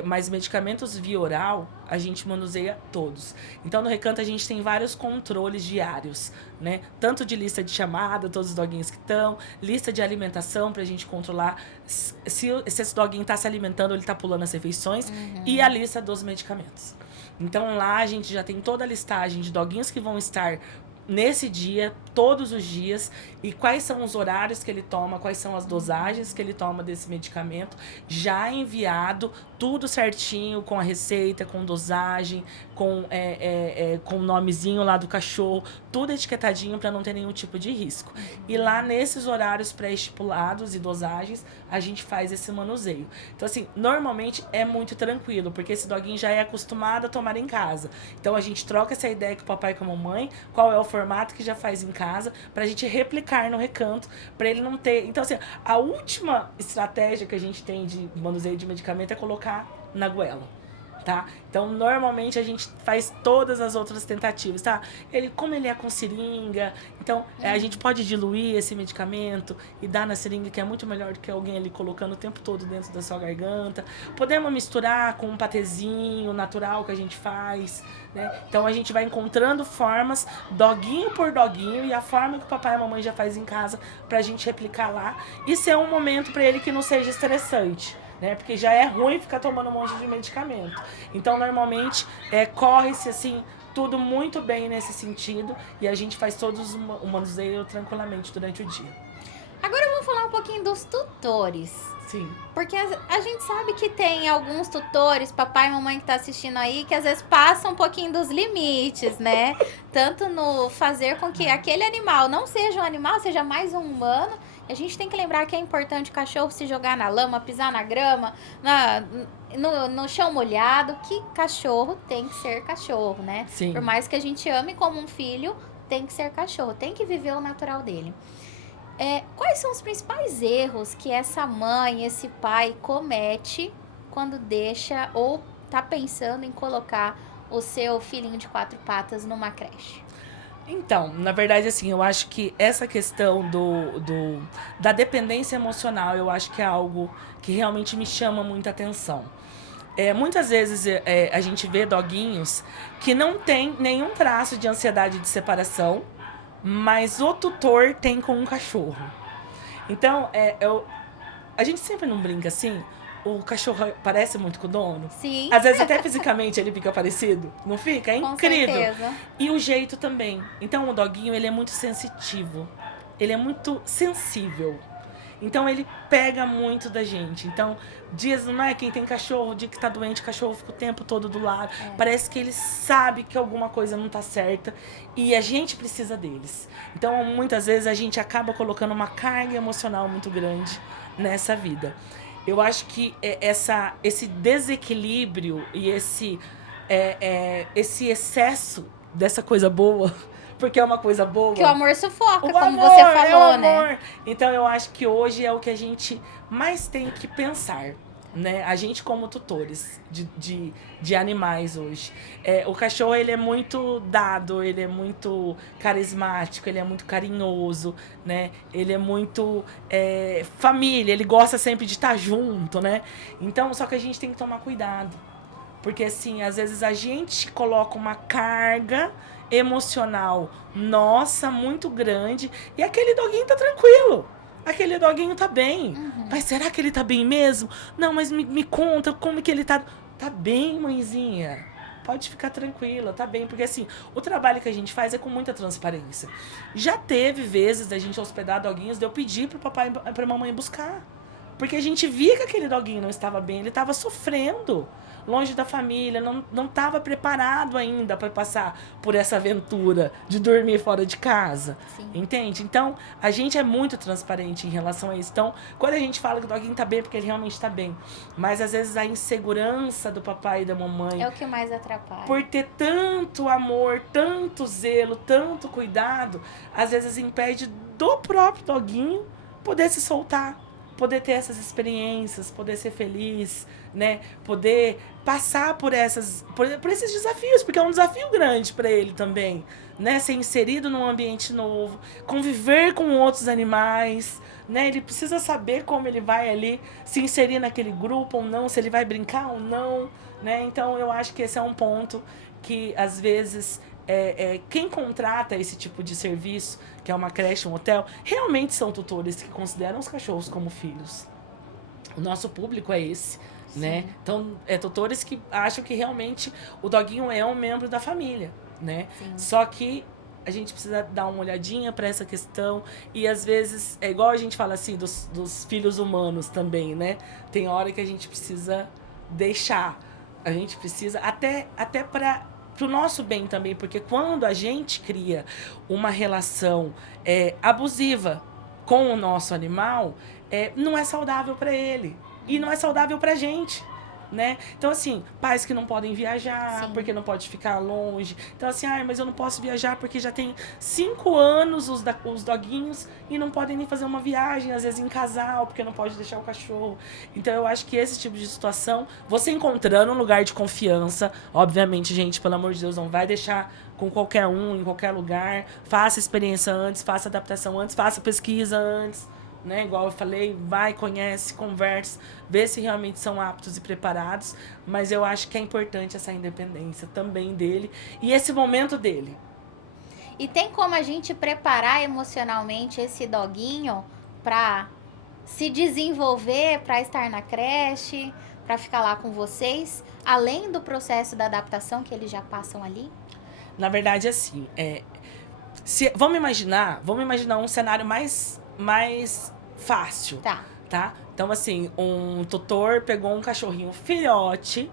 Mas medicamentos via oral, a gente manuseia todos. Então, no Recanto, a gente tem vários controles diários, né? Tanto de lista de chamada, todos os doguinhos que estão, lista de alimentação pra gente controlar se esse doguinho tá se alimentando ou ele tá pulando as refeições, e a lista dos medicamentos. Então, lá a gente já tem toda a listagem de doguinhos que vão estar nesse dia, todos os dias, e quais são os horários que ele toma, quais são as dosagens que ele toma desse medicamento, já enviado, tudo certinho, com a receita, com dosagem, com o nomezinho lá do cachorro, tudo etiquetadinho para não ter nenhum tipo de risco. E lá nesses horários pré-estipulados e dosagens, a gente faz esse manuseio. Então, assim, normalmente é muito tranquilo, porque esse doguinho já é acostumado a tomar em casa. Então, a gente troca essa ideia com o papai e com a mamãe, qual é o formato que já faz em casa, pra gente replicar no Recanto, pra ele não ter... Então, assim, a última estratégia que a gente tem de manuseio de medicamento é colocar na goela, tá? Então, normalmente, a gente faz todas as outras tentativas, tá? Como ele é com seringa, então, a gente pode diluir esse medicamento e dar na seringa, que é muito melhor do que alguém ali colocando o tempo todo dentro da sua garganta. Podemos misturar com um patezinho natural que a gente faz, né? Então, a gente vai encontrando formas, doguinho por doguinho, e a forma que o papai e a mamãe já faz em casa, pra gente replicar lá. E ser um momento pra ele que não seja estressante, né? Porque já é ruim ficar tomando um monte de medicamento. Então, normalmente, corre-se, assim, tudo muito bem nesse sentido, e a gente faz todos o manuseio tranquilamente durante o dia. Agora vamos falar um pouquinho dos tutores. Sim. Porque a gente sabe que tem alguns tutores, papai e mamãe que tá assistindo aí, que às vezes passam um pouquinho dos limites, né? Tanto no fazer com que aquele animal não seja um animal, seja mais um humano. A gente tem que lembrar que é importante o cachorro se jogar na lama, pisar na grama, no chão molhado, que cachorro tem que ser cachorro, né? Sim. Por mais que a gente ame como um filho, tem que ser cachorro, tem que viver o natural dele. Quais são os principais erros que essa mãe, esse pai comete quando deixa ou tá pensando em colocar o seu filhinho de 4 patas numa creche? Então, na verdade, assim, eu acho que essa questão da dependência emocional, eu acho que é algo que realmente me chama muita atenção. Muitas vezes a gente vê doguinhos que não tem nenhum traço de ansiedade de separação, mas o tutor tem com um cachorro. Então, a gente sempre não brinca assim, o cachorro parece muito com o dono. Sim. Às vezes até fisicamente ele fica parecido, não fica? É incrível. Com certeza. E o jeito também. Então o doguinho, ele é muito sensitivo. Ele é muito sensível. Então ele pega muito da gente. Então, dias, não é quem tem cachorro, o dia que tá doente, o cachorro fica o tempo todo do lado. Parece que ele sabe que alguma coisa não tá certa e a gente precisa deles. Então, muitas vezes a gente acaba colocando uma carga emocional muito grande nessa vida. Eu acho que esse desequilíbrio e esse excesso dessa coisa boa, porque é uma coisa boa. Que o amor sufoca, O como amor, você é o falou, amor. né? Então eu acho que hoje é o que a gente mais tem que pensar, né? A gente como tutores de animais hoje. O cachorro, ele é muito dado, ele é muito carismático, ele é muito carinhoso, né? Ele é muito família, ele gosta sempre de estar junto, né? Então, só que a gente tem que tomar cuidado. Porque, assim, às vezes a gente coloca uma carga emocional nossa, muito grande, e aquele doguinho tá tranquilo. Aquele doguinho tá bem. Mas será que ele tá bem mesmo? Não, mas me conta como que ele tá. Tá bem, mãezinha. Pode ficar tranquila, tá bem. Porque, assim, o trabalho que a gente faz é com muita transparência. Já teve vezes da gente hospedar doguinhos, de eu pedir pro papai e pra mamãe buscar. Porque a gente via que aquele doguinho não estava bem, ele estava sofrendo, longe da família, não estava preparado ainda para passar por essa aventura de dormir fora de casa. Sim. Entende? Então, a gente é muito transparente em relação a isso. Então, quando a gente fala que o doguinho está bem, é porque ele realmente está bem. Mas, às vezes, a insegurança do papai e da mamãe... É o que mais atrapalha. Por ter tanto amor, tanto zelo, tanto cuidado, às vezes impede do próprio doguinho poder se soltar. Poder ter essas experiências, poder ser feliz, né? Poder passar por esses desafios, porque é um desafio grande para ele também, né? Ser inserido num ambiente novo, conviver com outros animais, né? Ele precisa saber como ele vai ali se inserir naquele grupo ou não, se ele vai brincar ou não, né? Então eu acho que esse é um ponto que às vezes quem contrata esse tipo de serviço, que é uma creche, um hotel, realmente são tutores que consideram os cachorros como filhos. O nosso público é esse, né? Então, tutores que acham que realmente o doguinho é um membro da família, né? Sim. Só que a gente precisa dar uma olhadinha para essa questão e às vezes, é igual a gente fala assim dos filhos humanos também, né? Tem hora que a gente precisa deixar, a gente precisa até para pro nosso bem também, porque quando a gente cria uma relação abusiva com o nosso animal, não é saudável para ele e não é saudável pra gente, né? Então, assim, pais que não podem viajar, Sim. porque não pode ficar longe. Então, assim, mas eu não posso viajar porque já tem 5 anos os doguinhos e não podem nem fazer uma viagem, às vezes em casal, porque não pode deixar o cachorro. Então, eu acho que esse tipo de situação, você encontrando um lugar de confiança, obviamente, gente, pelo amor de Deus, não vai deixar com qualquer um, em qualquer lugar. Faça experiência antes, faça adaptação antes, faça pesquisa antes. Né? Igual eu falei, vai, conhece, conversa, vê se realmente são aptos e preparados, mas eu acho que é importante essa independência também dele e esse momento dele. E tem como a gente preparar emocionalmente esse doguinho para se desenvolver, para estar na creche, para ficar lá com vocês, além do processo da adaptação que eles já passam ali? Na verdade, assim, vamos imaginar um cenário mais fácil. Tá? Então, assim, um tutor pegou um cachorrinho filhote,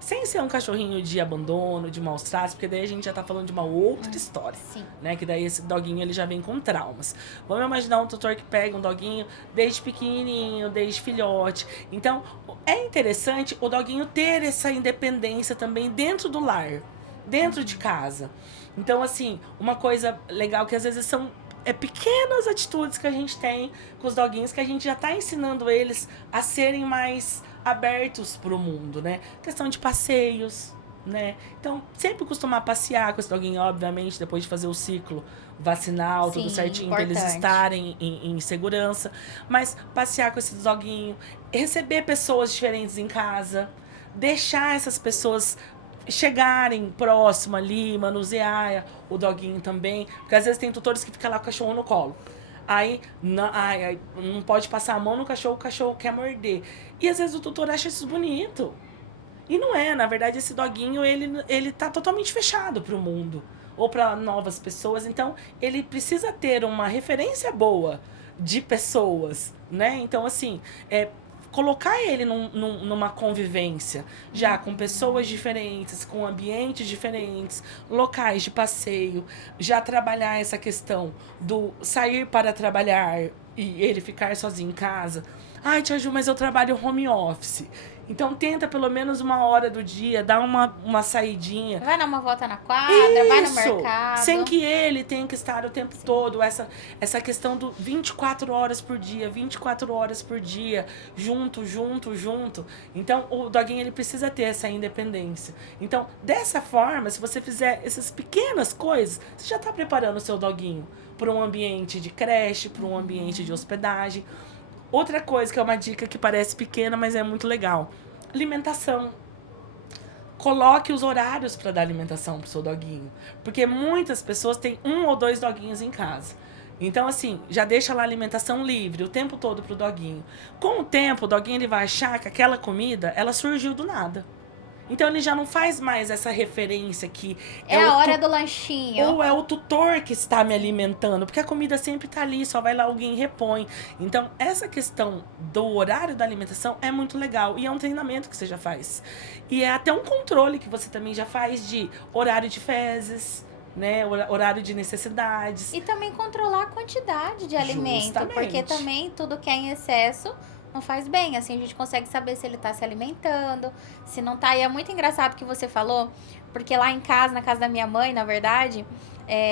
sem ser um cachorrinho de abandono, de maus tratos, porque daí a gente já tá falando de uma outra história. Sim. Né? Que daí esse doguinho ele já vem com traumas. Vamos imaginar um tutor que pega um doguinho desde pequenininho, desde filhote. Então, é interessante o doguinho ter essa independência também dentro do lar, dentro de casa. Então, assim, uma coisa legal que às vezes são pequenas atitudes que a gente tem com os doguinhos, que a gente já tá ensinando eles a serem mais abertos pro mundo, né? Questão de passeios, né? Então, sempre costumar passear com esse doguinho, obviamente, depois de fazer o ciclo vacinal, tudo certinho, para eles estarem em segurança. Mas passear com esse doguinho, receber pessoas diferentes em casa, deixar essas pessoas chegarem próximo ali, manusear o doguinho também. Porque às vezes tem tutores que ficam lá com o cachorro no colo. Aí não pode passar a mão no cachorro, o cachorro quer morder. E às vezes o tutor acha isso bonito. E não é, na verdade esse doguinho, ele tá totalmente fechado pro mundo. Ou para novas pessoas. Então ele precisa ter uma referência boa de pessoas, né? Então, assim, colocar ele numa convivência, já com pessoas diferentes, com ambientes diferentes, locais de passeio, já trabalhar essa questão do sair para trabalhar e ele ficar sozinho em casa. Ai, tia Ju, mas eu trabalho home office. Então tenta pelo menos uma hora do dia, dar uma saidinha. Vai dar uma volta na quadra, vai no mercado. Sem que ele tenha que estar o tempo todo. Essa questão do 24 horas por dia, 24 horas por dia, junto. Então, o doguinho, ele precisa ter essa independência. Então, dessa forma, se você fizer essas pequenas coisas, você já está preparando o seu doguinho para um ambiente de creche, para um ambiente de hospedagem. Outra coisa que é uma dica que parece pequena, mas é muito legal. Alimentação. Coloque os horários para dar alimentação pro seu doguinho. Porque muitas pessoas têm 1 ou 2 doguinhos em casa. Então, assim, já deixa lá a alimentação livre o tempo todo pro doguinho. Com o tempo, o doguinho ele vai achar que aquela comida, ela surgiu do nada. Então ele já não faz mais essa referência que é a hora do lanchinho. Ou é o tutor que está me alimentando, porque a comida sempre está ali, só vai lá alguém e repõe. Então essa questão do horário da alimentação é muito legal e é um treinamento que você já faz. E é até um controle que você também já faz de horário de fezes, né, horário de necessidades. E também controlar a quantidade de alimento, Justamente. porque também tudo que é em excesso não faz bem, assim a gente consegue saber se ele tá se alimentando, se não tá. E é muito engraçado que você falou, porque lá em casa, na casa da minha mãe, na verdade,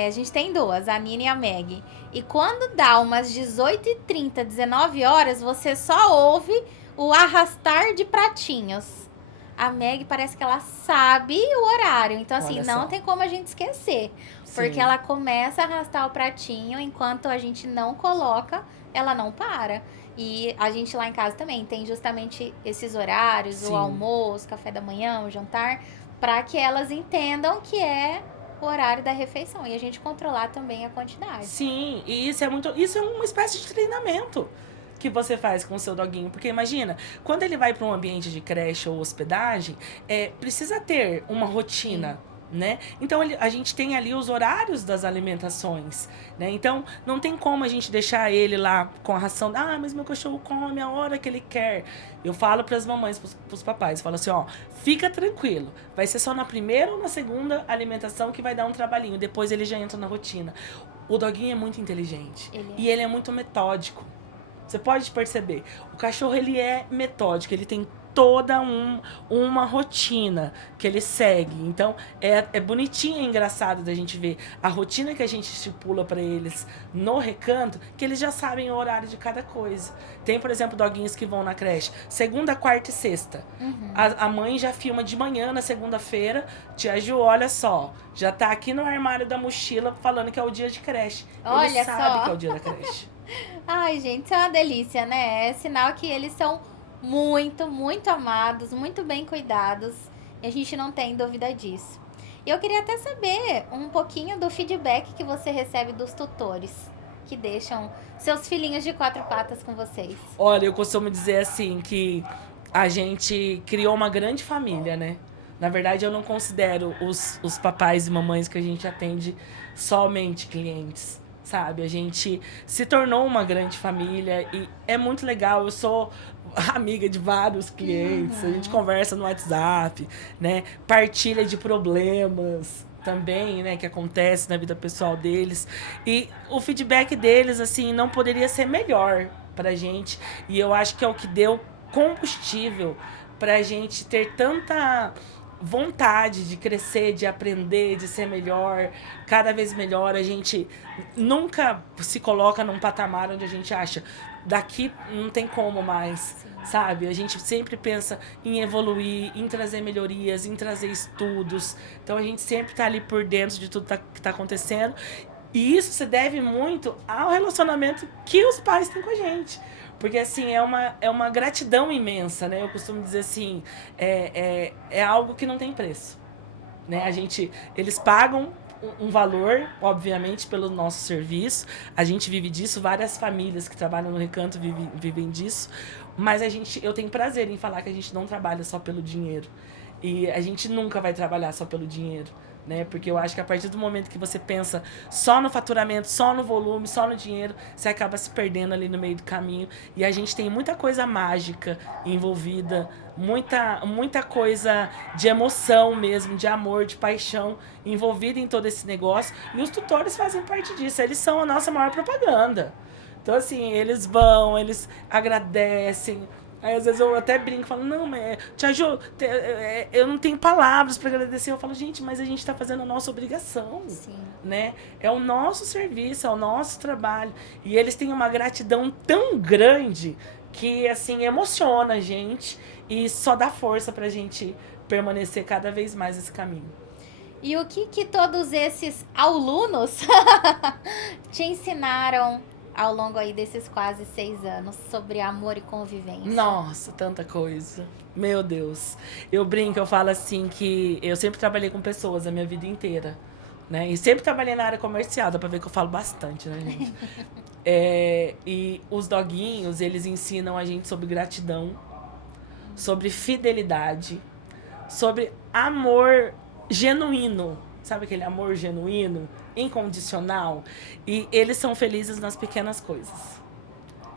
a gente tem 2, a Nina e a Meg. E quando dá umas 18h30, 19 horas, você só ouve o arrastar de pratinhos. A Meg parece que ela sabe o horário, então assim, não tem como a gente esquecer. Porque Sim. ela começa a arrastar o pratinho, enquanto a gente não coloca, ela não para. E a gente lá em casa também tem justamente esses horários, Sim. o almoço, café da manhã, o jantar, para que elas entendam que é o horário da refeição e a gente controlar também a quantidade. Sim, e isso é uma espécie de treinamento que você faz com o seu doguinho, porque imagina, quando ele vai para um ambiente de creche ou hospedagem, precisa ter uma rotina. Sim. Né? Então a gente tem ali os horários das alimentações, né? Então não tem como a gente deixar ele lá com a ração. Ah, mas meu cachorro come a hora que ele quer. Eu falo para as mamães, para os papais, falo assim, ó, fica tranquilo, vai ser só na primeira ou na segunda alimentação que vai dar um trabalhinho, depois ele já entra na rotina. O doguinho é muito inteligente e ele é muito metódico. Você pode perceber, o cachorro ele é metódico, ele tem toda uma rotina que ele segue. Então, é bonitinho e engraçado da gente ver a rotina que a gente estipula para eles no recanto, que eles já sabem o horário de cada coisa. Tem, por exemplo, doguinhos que vão na creche segunda, quarta e sexta. Uhum. A mãe já filma de manhã, na segunda-feira, tia Ju, olha só, já tá aqui no armário da mochila falando que é o dia de creche. Olha ele sabe só. que é o dia da creche. Ai, gente, isso é uma delícia, né? É sinal que eles são muito, muito amados, muito bem cuidados. E a gente não tem dúvida disso. E eu queria até saber um pouquinho do feedback que você recebe dos tutores que deixam seus filhinhos de 4 patas com vocês. Olha, eu costumo dizer assim que a gente criou uma grande família, né? Na verdade, eu não considero os papais e mamães que a gente atende somente clientes, sabe? A gente se tornou uma grande família e é muito legal. Eu sou amiga de vários clientes, a gente conversa no WhatsApp, né? Partilha de problemas também, né, que acontece na vida pessoal deles. E o feedback deles, assim, não poderia ser melhor pra gente. E eu acho que é o que deu combustível pra gente ter tanta vontade de crescer, de aprender, de ser melhor, cada vez melhor. A gente nunca se coloca num patamar onde a gente acha daqui não tem como mais, sabe? A gente sempre pensa em evoluir, em trazer melhorias, em trazer estudos. Então a gente sempre tá ali por dentro de tudo que tá acontecendo. E isso se deve muito ao relacionamento que os pais têm com a gente. Porque, assim, é uma gratidão imensa, né? Eu costumo dizer assim, é algo que não tem preço, né? Eles pagam um valor, obviamente, pelo nosso serviço. A gente vive disso, várias famílias que trabalham no Recanto vivem disso. Mas eu tenho prazer em falar que a gente não trabalha só pelo dinheiro. E a gente nunca vai trabalhar só pelo dinheiro, né? Porque eu acho que a partir do momento que você pensa só no faturamento, só no volume, só no dinheiro, você acaba se perdendo ali no meio do caminho. E a gente tem muita coisa mágica envolvida, muita coisa de emoção mesmo, de amor, de paixão envolvida em todo esse negócio. E os tutores fazem parte disso, eles são a nossa maior propaganda. Então, assim, eles vão, eles agradecem. Aí, às vezes, eu até brinco, falo, não, mas, Tia Ju, eu não tenho palavras para agradecer. Eu falo, gente, mas a gente está fazendo a nossa obrigação, Sim. né? É o nosso serviço, é o nosso trabalho. E eles têm uma gratidão tão grande que, assim, emociona a gente e só dá força pra gente permanecer cada vez mais nesse caminho. E o que todos esses alunos te ensinaram ao longo aí desses quase 6 anos sobre amor e convivência? Nossa, tanta coisa. Meu Deus. Eu brinco, eu falo assim que eu sempre trabalhei com pessoas a minha vida inteira, né? E sempre trabalhei na área comercial, dá pra ver que eu falo bastante, né, gente? E os doguinhos, eles ensinam a gente sobre gratidão, sobre fidelidade, sobre amor genuíno. Sabe aquele amor genuíno, incondicional? E eles são felizes nas pequenas coisas.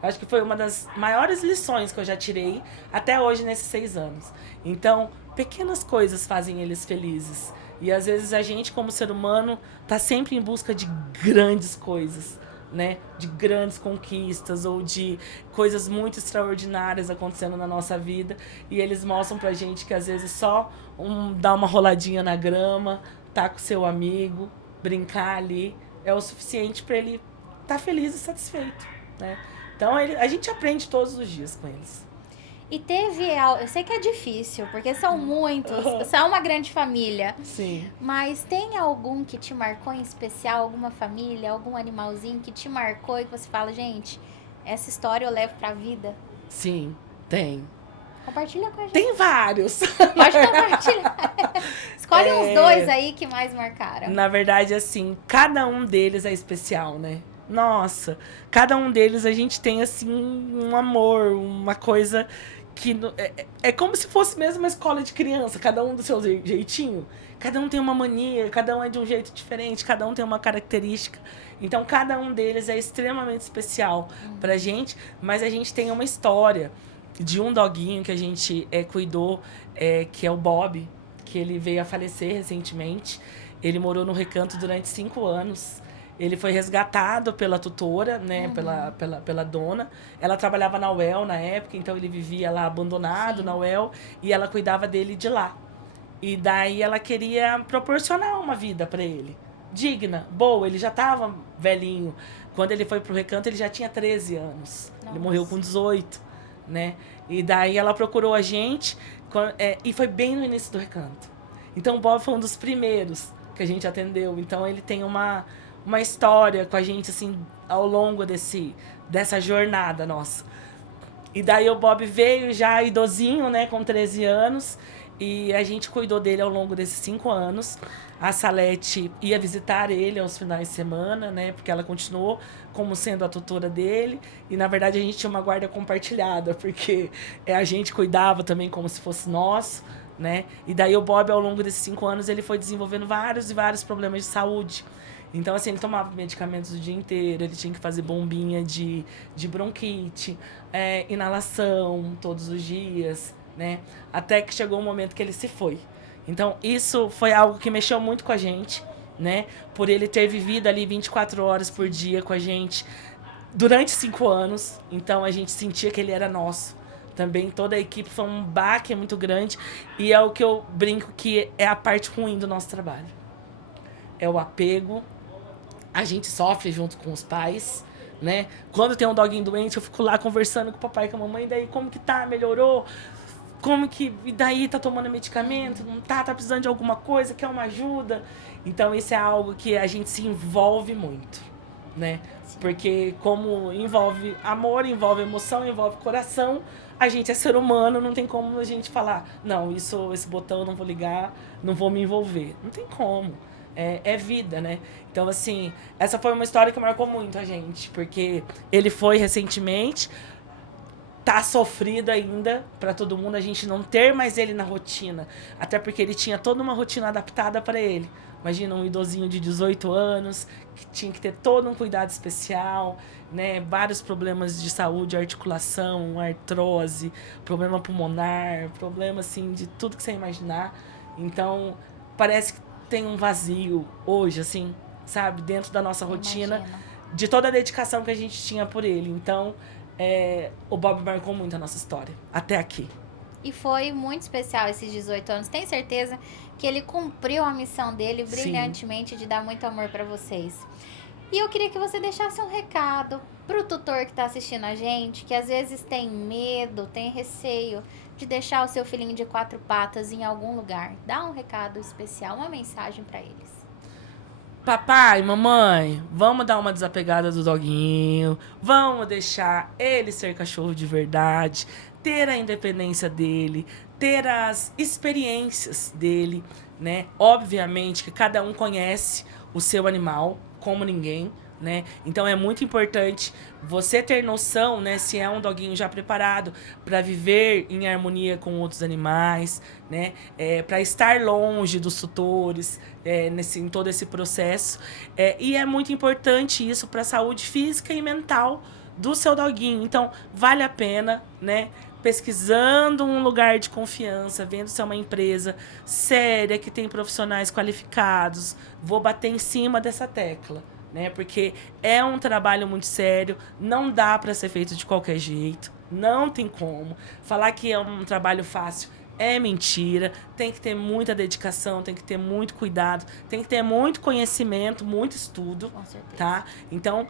Acho que foi uma das maiores lições que eu já tirei até hoje nesses 6 anos. Então, pequenas coisas fazem eles felizes. E às vezes a gente, como ser humano, tá sempre em busca de grandes coisas, né? De grandes conquistas ou de coisas muito extraordinárias acontecendo na nossa vida. E eles mostram pra gente que às vezes só dar uma roladinha na grama, tá com seu amigo, brincar ali, é o suficiente para ele estar feliz e satisfeito, né? Então, a gente aprende todos os dias com eles. E teve... Eu sei que é difícil, porque são muitos, são uma grande família. Sim. Mas tem algum que te marcou em especial? Alguma família, algum animalzinho que te marcou e que você fala, gente, essa história eu levo pra vida? Sim, tem. Compartilha com a gente. Tem vários. Pode compartilhar. Escolhe uns 2 aí que mais marcaram. Na verdade, assim, cada um deles é especial, né? Nossa, cada um deles a gente tem, assim, um amor, uma coisa que... É como se fosse mesmo uma escola de criança, cada um do seu jeitinho. Cada um tem uma mania, cada um é de um jeito diferente, cada um tem uma característica. Então, cada um deles é extremamente especial pra gente, mas a gente tem uma história de um doguinho que a gente cuidou, que é o Bob, que ele veio a falecer recentemente. Ele morou no Recanto durante 5 anos. Ele foi resgatado pela tutora, né, pela dona. Ela trabalhava na UEL na época, então ele vivia lá abandonado na UEL e ela cuidava dele de lá. E daí ela queria proporcionar uma vida para ele, digna, boa. Ele já estava velhinho. Quando ele foi pro Recanto, ele já tinha 13 anos. Nossa. Ele morreu com 18, né? E daí ela procurou a gente e foi bem no início do Recanto. Então o Bob foi um dos primeiros que a gente atendeu. Então ele tem uma história com a gente, assim, ao longo dessa jornada nossa. E daí o Bob veio já idosinho, né, com 13 anos, e a gente cuidou dele ao longo desses 5 anos. A Salete ia visitar ele aos finais de semana, né, porque ela continuou como sendo a tutora dele, e na verdade a gente tinha uma guarda compartilhada, porque a gente cuidava também como se fosse nosso, né, e daí o Bob, ao longo desses 5 anos, ele foi desenvolvendo vários e vários problemas de saúde. Então, assim, ele tomava medicamentos o dia inteiro, ele tinha que fazer bombinha de bronquite, inalação todos os dias, né? Até que chegou um momento que ele se foi. Então, isso foi algo que mexeu muito com a gente, né? Por ele ter vivido ali 24 horas por dia com a gente durante 5 anos. Então, a gente sentia que ele era nosso. Também toda a equipe foi um baque muito grande. E é o que eu brinco que é a parte ruim do nosso trabalho. É o apego. A gente sofre junto com os pais, né? Quando tem um doguinho doente, eu fico lá conversando com o papai e com a mamãe. E daí, como que tá? Melhorou? Como que... E daí, tá tomando medicamento? Não tá? Tá precisando de alguma coisa? Quer uma ajuda? Então, isso é algo que a gente se envolve muito, né? Porque como envolve amor, envolve emoção, envolve coração, a gente é ser humano, não tem como a gente falar, não, esse botão eu não vou ligar, não vou me envolver. Não tem como. É vida, né? Então, assim, essa foi uma história que marcou muito a gente, porque ele foi recentemente, tá sofrido ainda pra todo mundo a gente não ter mais ele na rotina. Até porque ele tinha toda uma rotina adaptada para ele. Imagina um idosinho de 18 anos, que tinha que ter todo um cuidado especial, né? Vários problemas de saúde, articulação, artrose, problema pulmonar, problema assim de tudo que você imaginar. Então, parece que tem um vazio hoje, assim, sabe? Dentro da nossa rotina, de toda a dedicação que a gente tinha por ele. Então, o Bob marcou muito a nossa história, até aqui. E foi muito especial esses 18 anos. Tenho certeza que ele cumpriu a missão dele brilhantemente de dar muito amor para vocês. E eu queria que você deixasse um recado pro tutor que tá assistindo a gente, que às vezes tem medo, tem receio de deixar o seu filhinho de 4 patas em algum lugar. Dá um recado especial, uma mensagem para eles. Papai, mamãe, vamos dar uma desapegada do doguinho, vamos deixar ele ser cachorro de verdade, ter a independência dele, ter as experiências dele, né? Obviamente que cada um conhece o seu animal como ninguém, né? Então é muito importante você ter noção, né, se é um doguinho já preparado para viver em harmonia com outros animais, né, para estar longe dos tutores, em todo esse processo. E é muito importante isso para a saúde física e mental do seu doguinho. Então vale a pena, né, pesquisando um lugar de confiança, vendo se é uma empresa séria, que tem profissionais qualificados. Vou bater em cima dessa tecla, né? Porque é um trabalho muito sério, não dá para ser feito de qualquer jeito, não tem como. Falar que é um trabalho fácil é mentira, tem que ter muita dedicação, tem que ter muito cuidado, tem que ter muito conhecimento, muito estudo, Com certeza. tá? Então,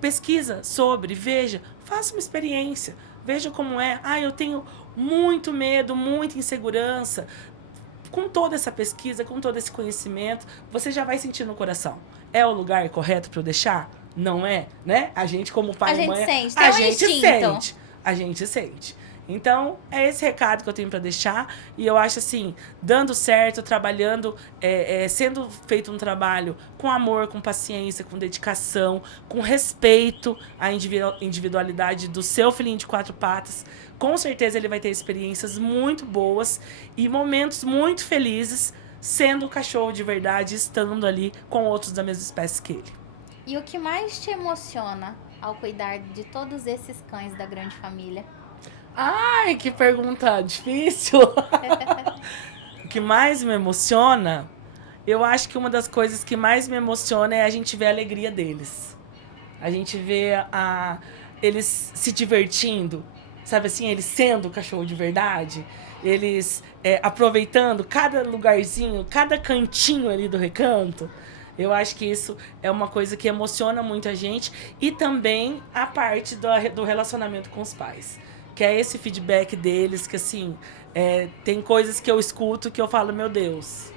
pesquisa sobre, veja, faça uma experiência, veja como é. Ah, eu tenho muito medo, muita insegurança. Com toda essa pesquisa, com todo esse conhecimento, você já vai sentir no coração. É o lugar correto para eu deixar? Não é, né? A gente como pai e mãe, sente, a tem um gente instinto. sente. A gente sente. Então, é esse recado que eu tenho para deixar. E eu acho assim, dando certo, trabalhando, sendo feito um trabalho com amor, com paciência, com dedicação, com respeito à individualidade do seu filhinho de 4 patas, com certeza ele vai ter experiências muito boas e momentos muito felizes sendo cachorro de verdade, estando ali com outros da mesma espécie que ele. E o que mais te emociona ao cuidar de todos esses cães da grande família? Ai, que pergunta difícil. O que mais me emociona, eu acho que uma das coisas que mais me emociona é a gente ver a alegria deles. A gente vê eles se divertindo, sabe assim, eles sendo cachorro de verdade, eles aproveitando cada lugarzinho, cada cantinho ali do recanto. Eu acho que isso é uma coisa que emociona muito a gente e também a parte do relacionamento com os pais. Que é esse feedback deles, que assim, tem coisas que eu escuto que eu falo, meu Deus,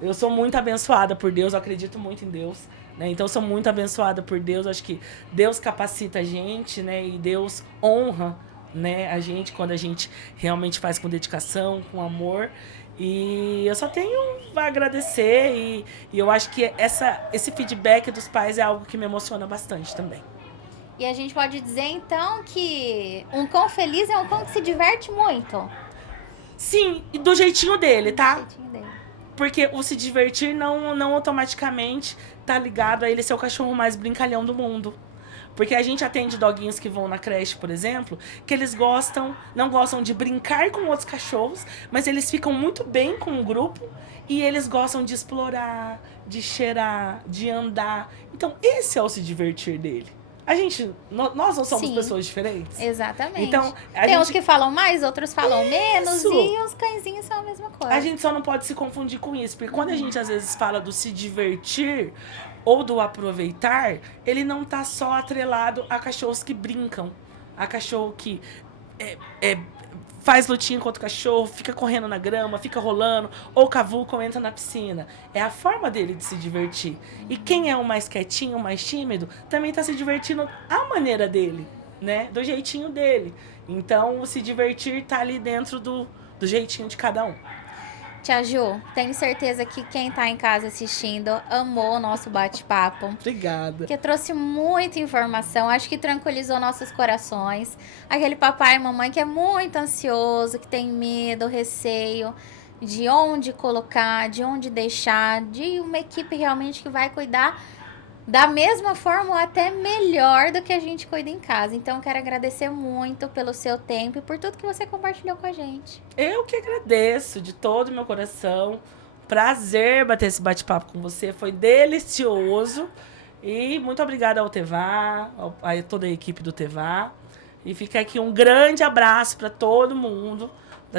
eu sou muito abençoada por Deus, eu acredito muito em Deus, né? Então eu sou muito abençoada por Deus, acho que Deus capacita a gente, né? E Deus honra, né, a gente quando a gente realmente faz com dedicação, com amor. E eu só tenho a agradecer e eu acho que esse feedback dos pais é algo que me emociona bastante também. E a gente pode dizer, então, que um cão feliz é um cão que se diverte muito. Sim, e do jeitinho dele, tá? Do jeitinho dele. Porque o se divertir não automaticamente tá ligado a ele ser o cachorro mais brincalhão do mundo. Porque a gente atende doguinhos que vão na creche, por exemplo, que eles não gostam de brincar com outros cachorros, mas eles ficam muito bem com o grupo e eles gostam de explorar, de cheirar, de andar. Então, esse é o se divertir dele. Nós não somos pessoas diferentes? Exatamente. Então, tem uns que falam mais, outros falam menos, e os cãezinhos são a mesma coisa. A gente só não pode se confundir com isso, porque quando a gente às vezes fala do se divertir ou do aproveitar, ele não tá só atrelado a cachorros que brincam, a cachorro que faz lutinha com outro cachorro, fica correndo na grama, fica rolando, ou cavuca ou entra na piscina. É a forma dele de se divertir. E quem é o mais quietinho, o mais tímido, também tá se divertindo à maneira dele, né? Do jeitinho dele. Então, o se divertir tá ali dentro do jeitinho de cada um. Tia Ju, tenho certeza que quem tá em casa assistindo amou o nosso bate-papo. Obrigada. Porque trouxe muita informação, acho que tranquilizou nossos corações. Aquele papai e mamãe que é muito ansioso, que tem medo, receio de onde colocar, de onde deixar, de uma equipe realmente que vai cuidar da mesma forma ou até melhor do que a gente cuida em casa. Então, quero agradecer muito pelo seu tempo e por tudo que você compartilhou com a gente. Eu que agradeço de todo o meu coração. Prazer bater esse bate-papo com você. Foi delicioso. E muito obrigada ao Tevá, a toda a equipe do Tevá. E fica aqui um grande abraço para todo mundo,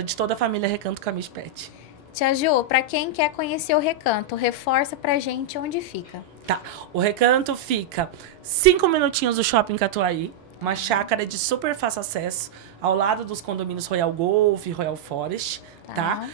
de toda a família Recanto Camige Pet. Tia Ju, para quem quer conhecer o Recanto, reforça pra gente onde fica. Tá, o Recanto fica 5 minutinhos do Shopping Catuaí, uma chácara de super fácil acesso, ao lado dos condomínios Royal Golf e Royal Forest, tá?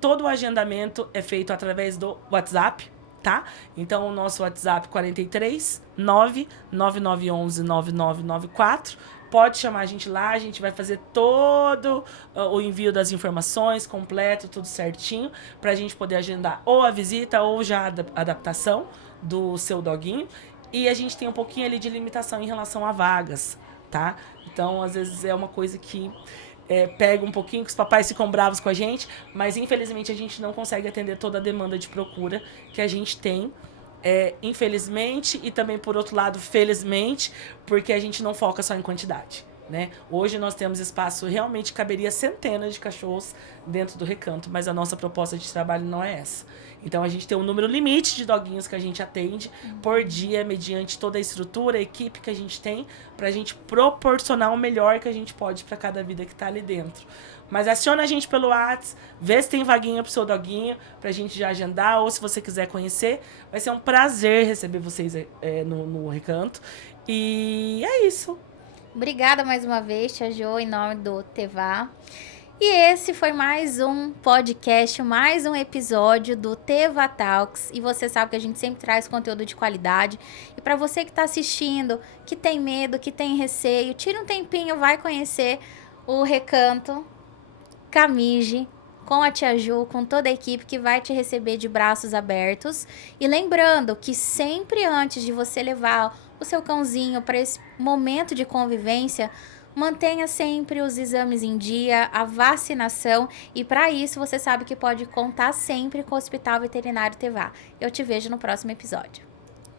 Todo o agendamento é feito através do WhatsApp, tá? Então, o nosso WhatsApp 43 99911 9994. Pode chamar a gente lá, a gente vai fazer todo o envio das informações completo, tudo certinho, pra gente poder agendar ou a visita ou já a adaptação do seu doguinho. E a gente tem um pouquinho ali de limitação em relação a vagas, tá? Então, às vezes é uma coisa que pega um pouquinho, que os papais ficam bravos com a gente, mas infelizmente a gente não consegue atender toda a demanda de procura que a gente tem. Infelizmente, e também por outro lado, felizmente, porque a gente não foca só em quantidade, né? Hoje nós temos espaço, realmente caberia centenas de cachorros dentro do Recanto, mas a nossa proposta de trabalho não é essa. Então a gente tem um número limite de doguinhos que a gente atende por dia, mediante toda a estrutura, a equipe que a gente tem, pra gente proporcionar o melhor que a gente pode para cada vida que tá ali dentro. Mas aciona a gente pelo WhatsApp, vê se tem vaguinha pro seu doguinho, pra gente já agendar, ou se você quiser conhecer. Vai ser um prazer receber vocês no Recanto. E é isso. Obrigada mais uma vez, Tia Jo, em nome do Tevá. E esse foi mais um podcast, mais um episódio do Tevá Talks. E você sabe que a gente sempre traz conteúdo de qualidade. E para você que está assistindo, que tem medo, que tem receio, tira um tempinho, vai conhecer o Recanto Camige com a Tia Ju, com toda a equipe que vai te receber de braços abertos. E lembrando que sempre antes de você levar o seu cãozinho para esse momento de convivência, mantenha sempre os exames em dia, a vacinação, e para isso você sabe que pode contar sempre com o Hospital Veterinário Tevá. Eu te vejo no próximo episódio.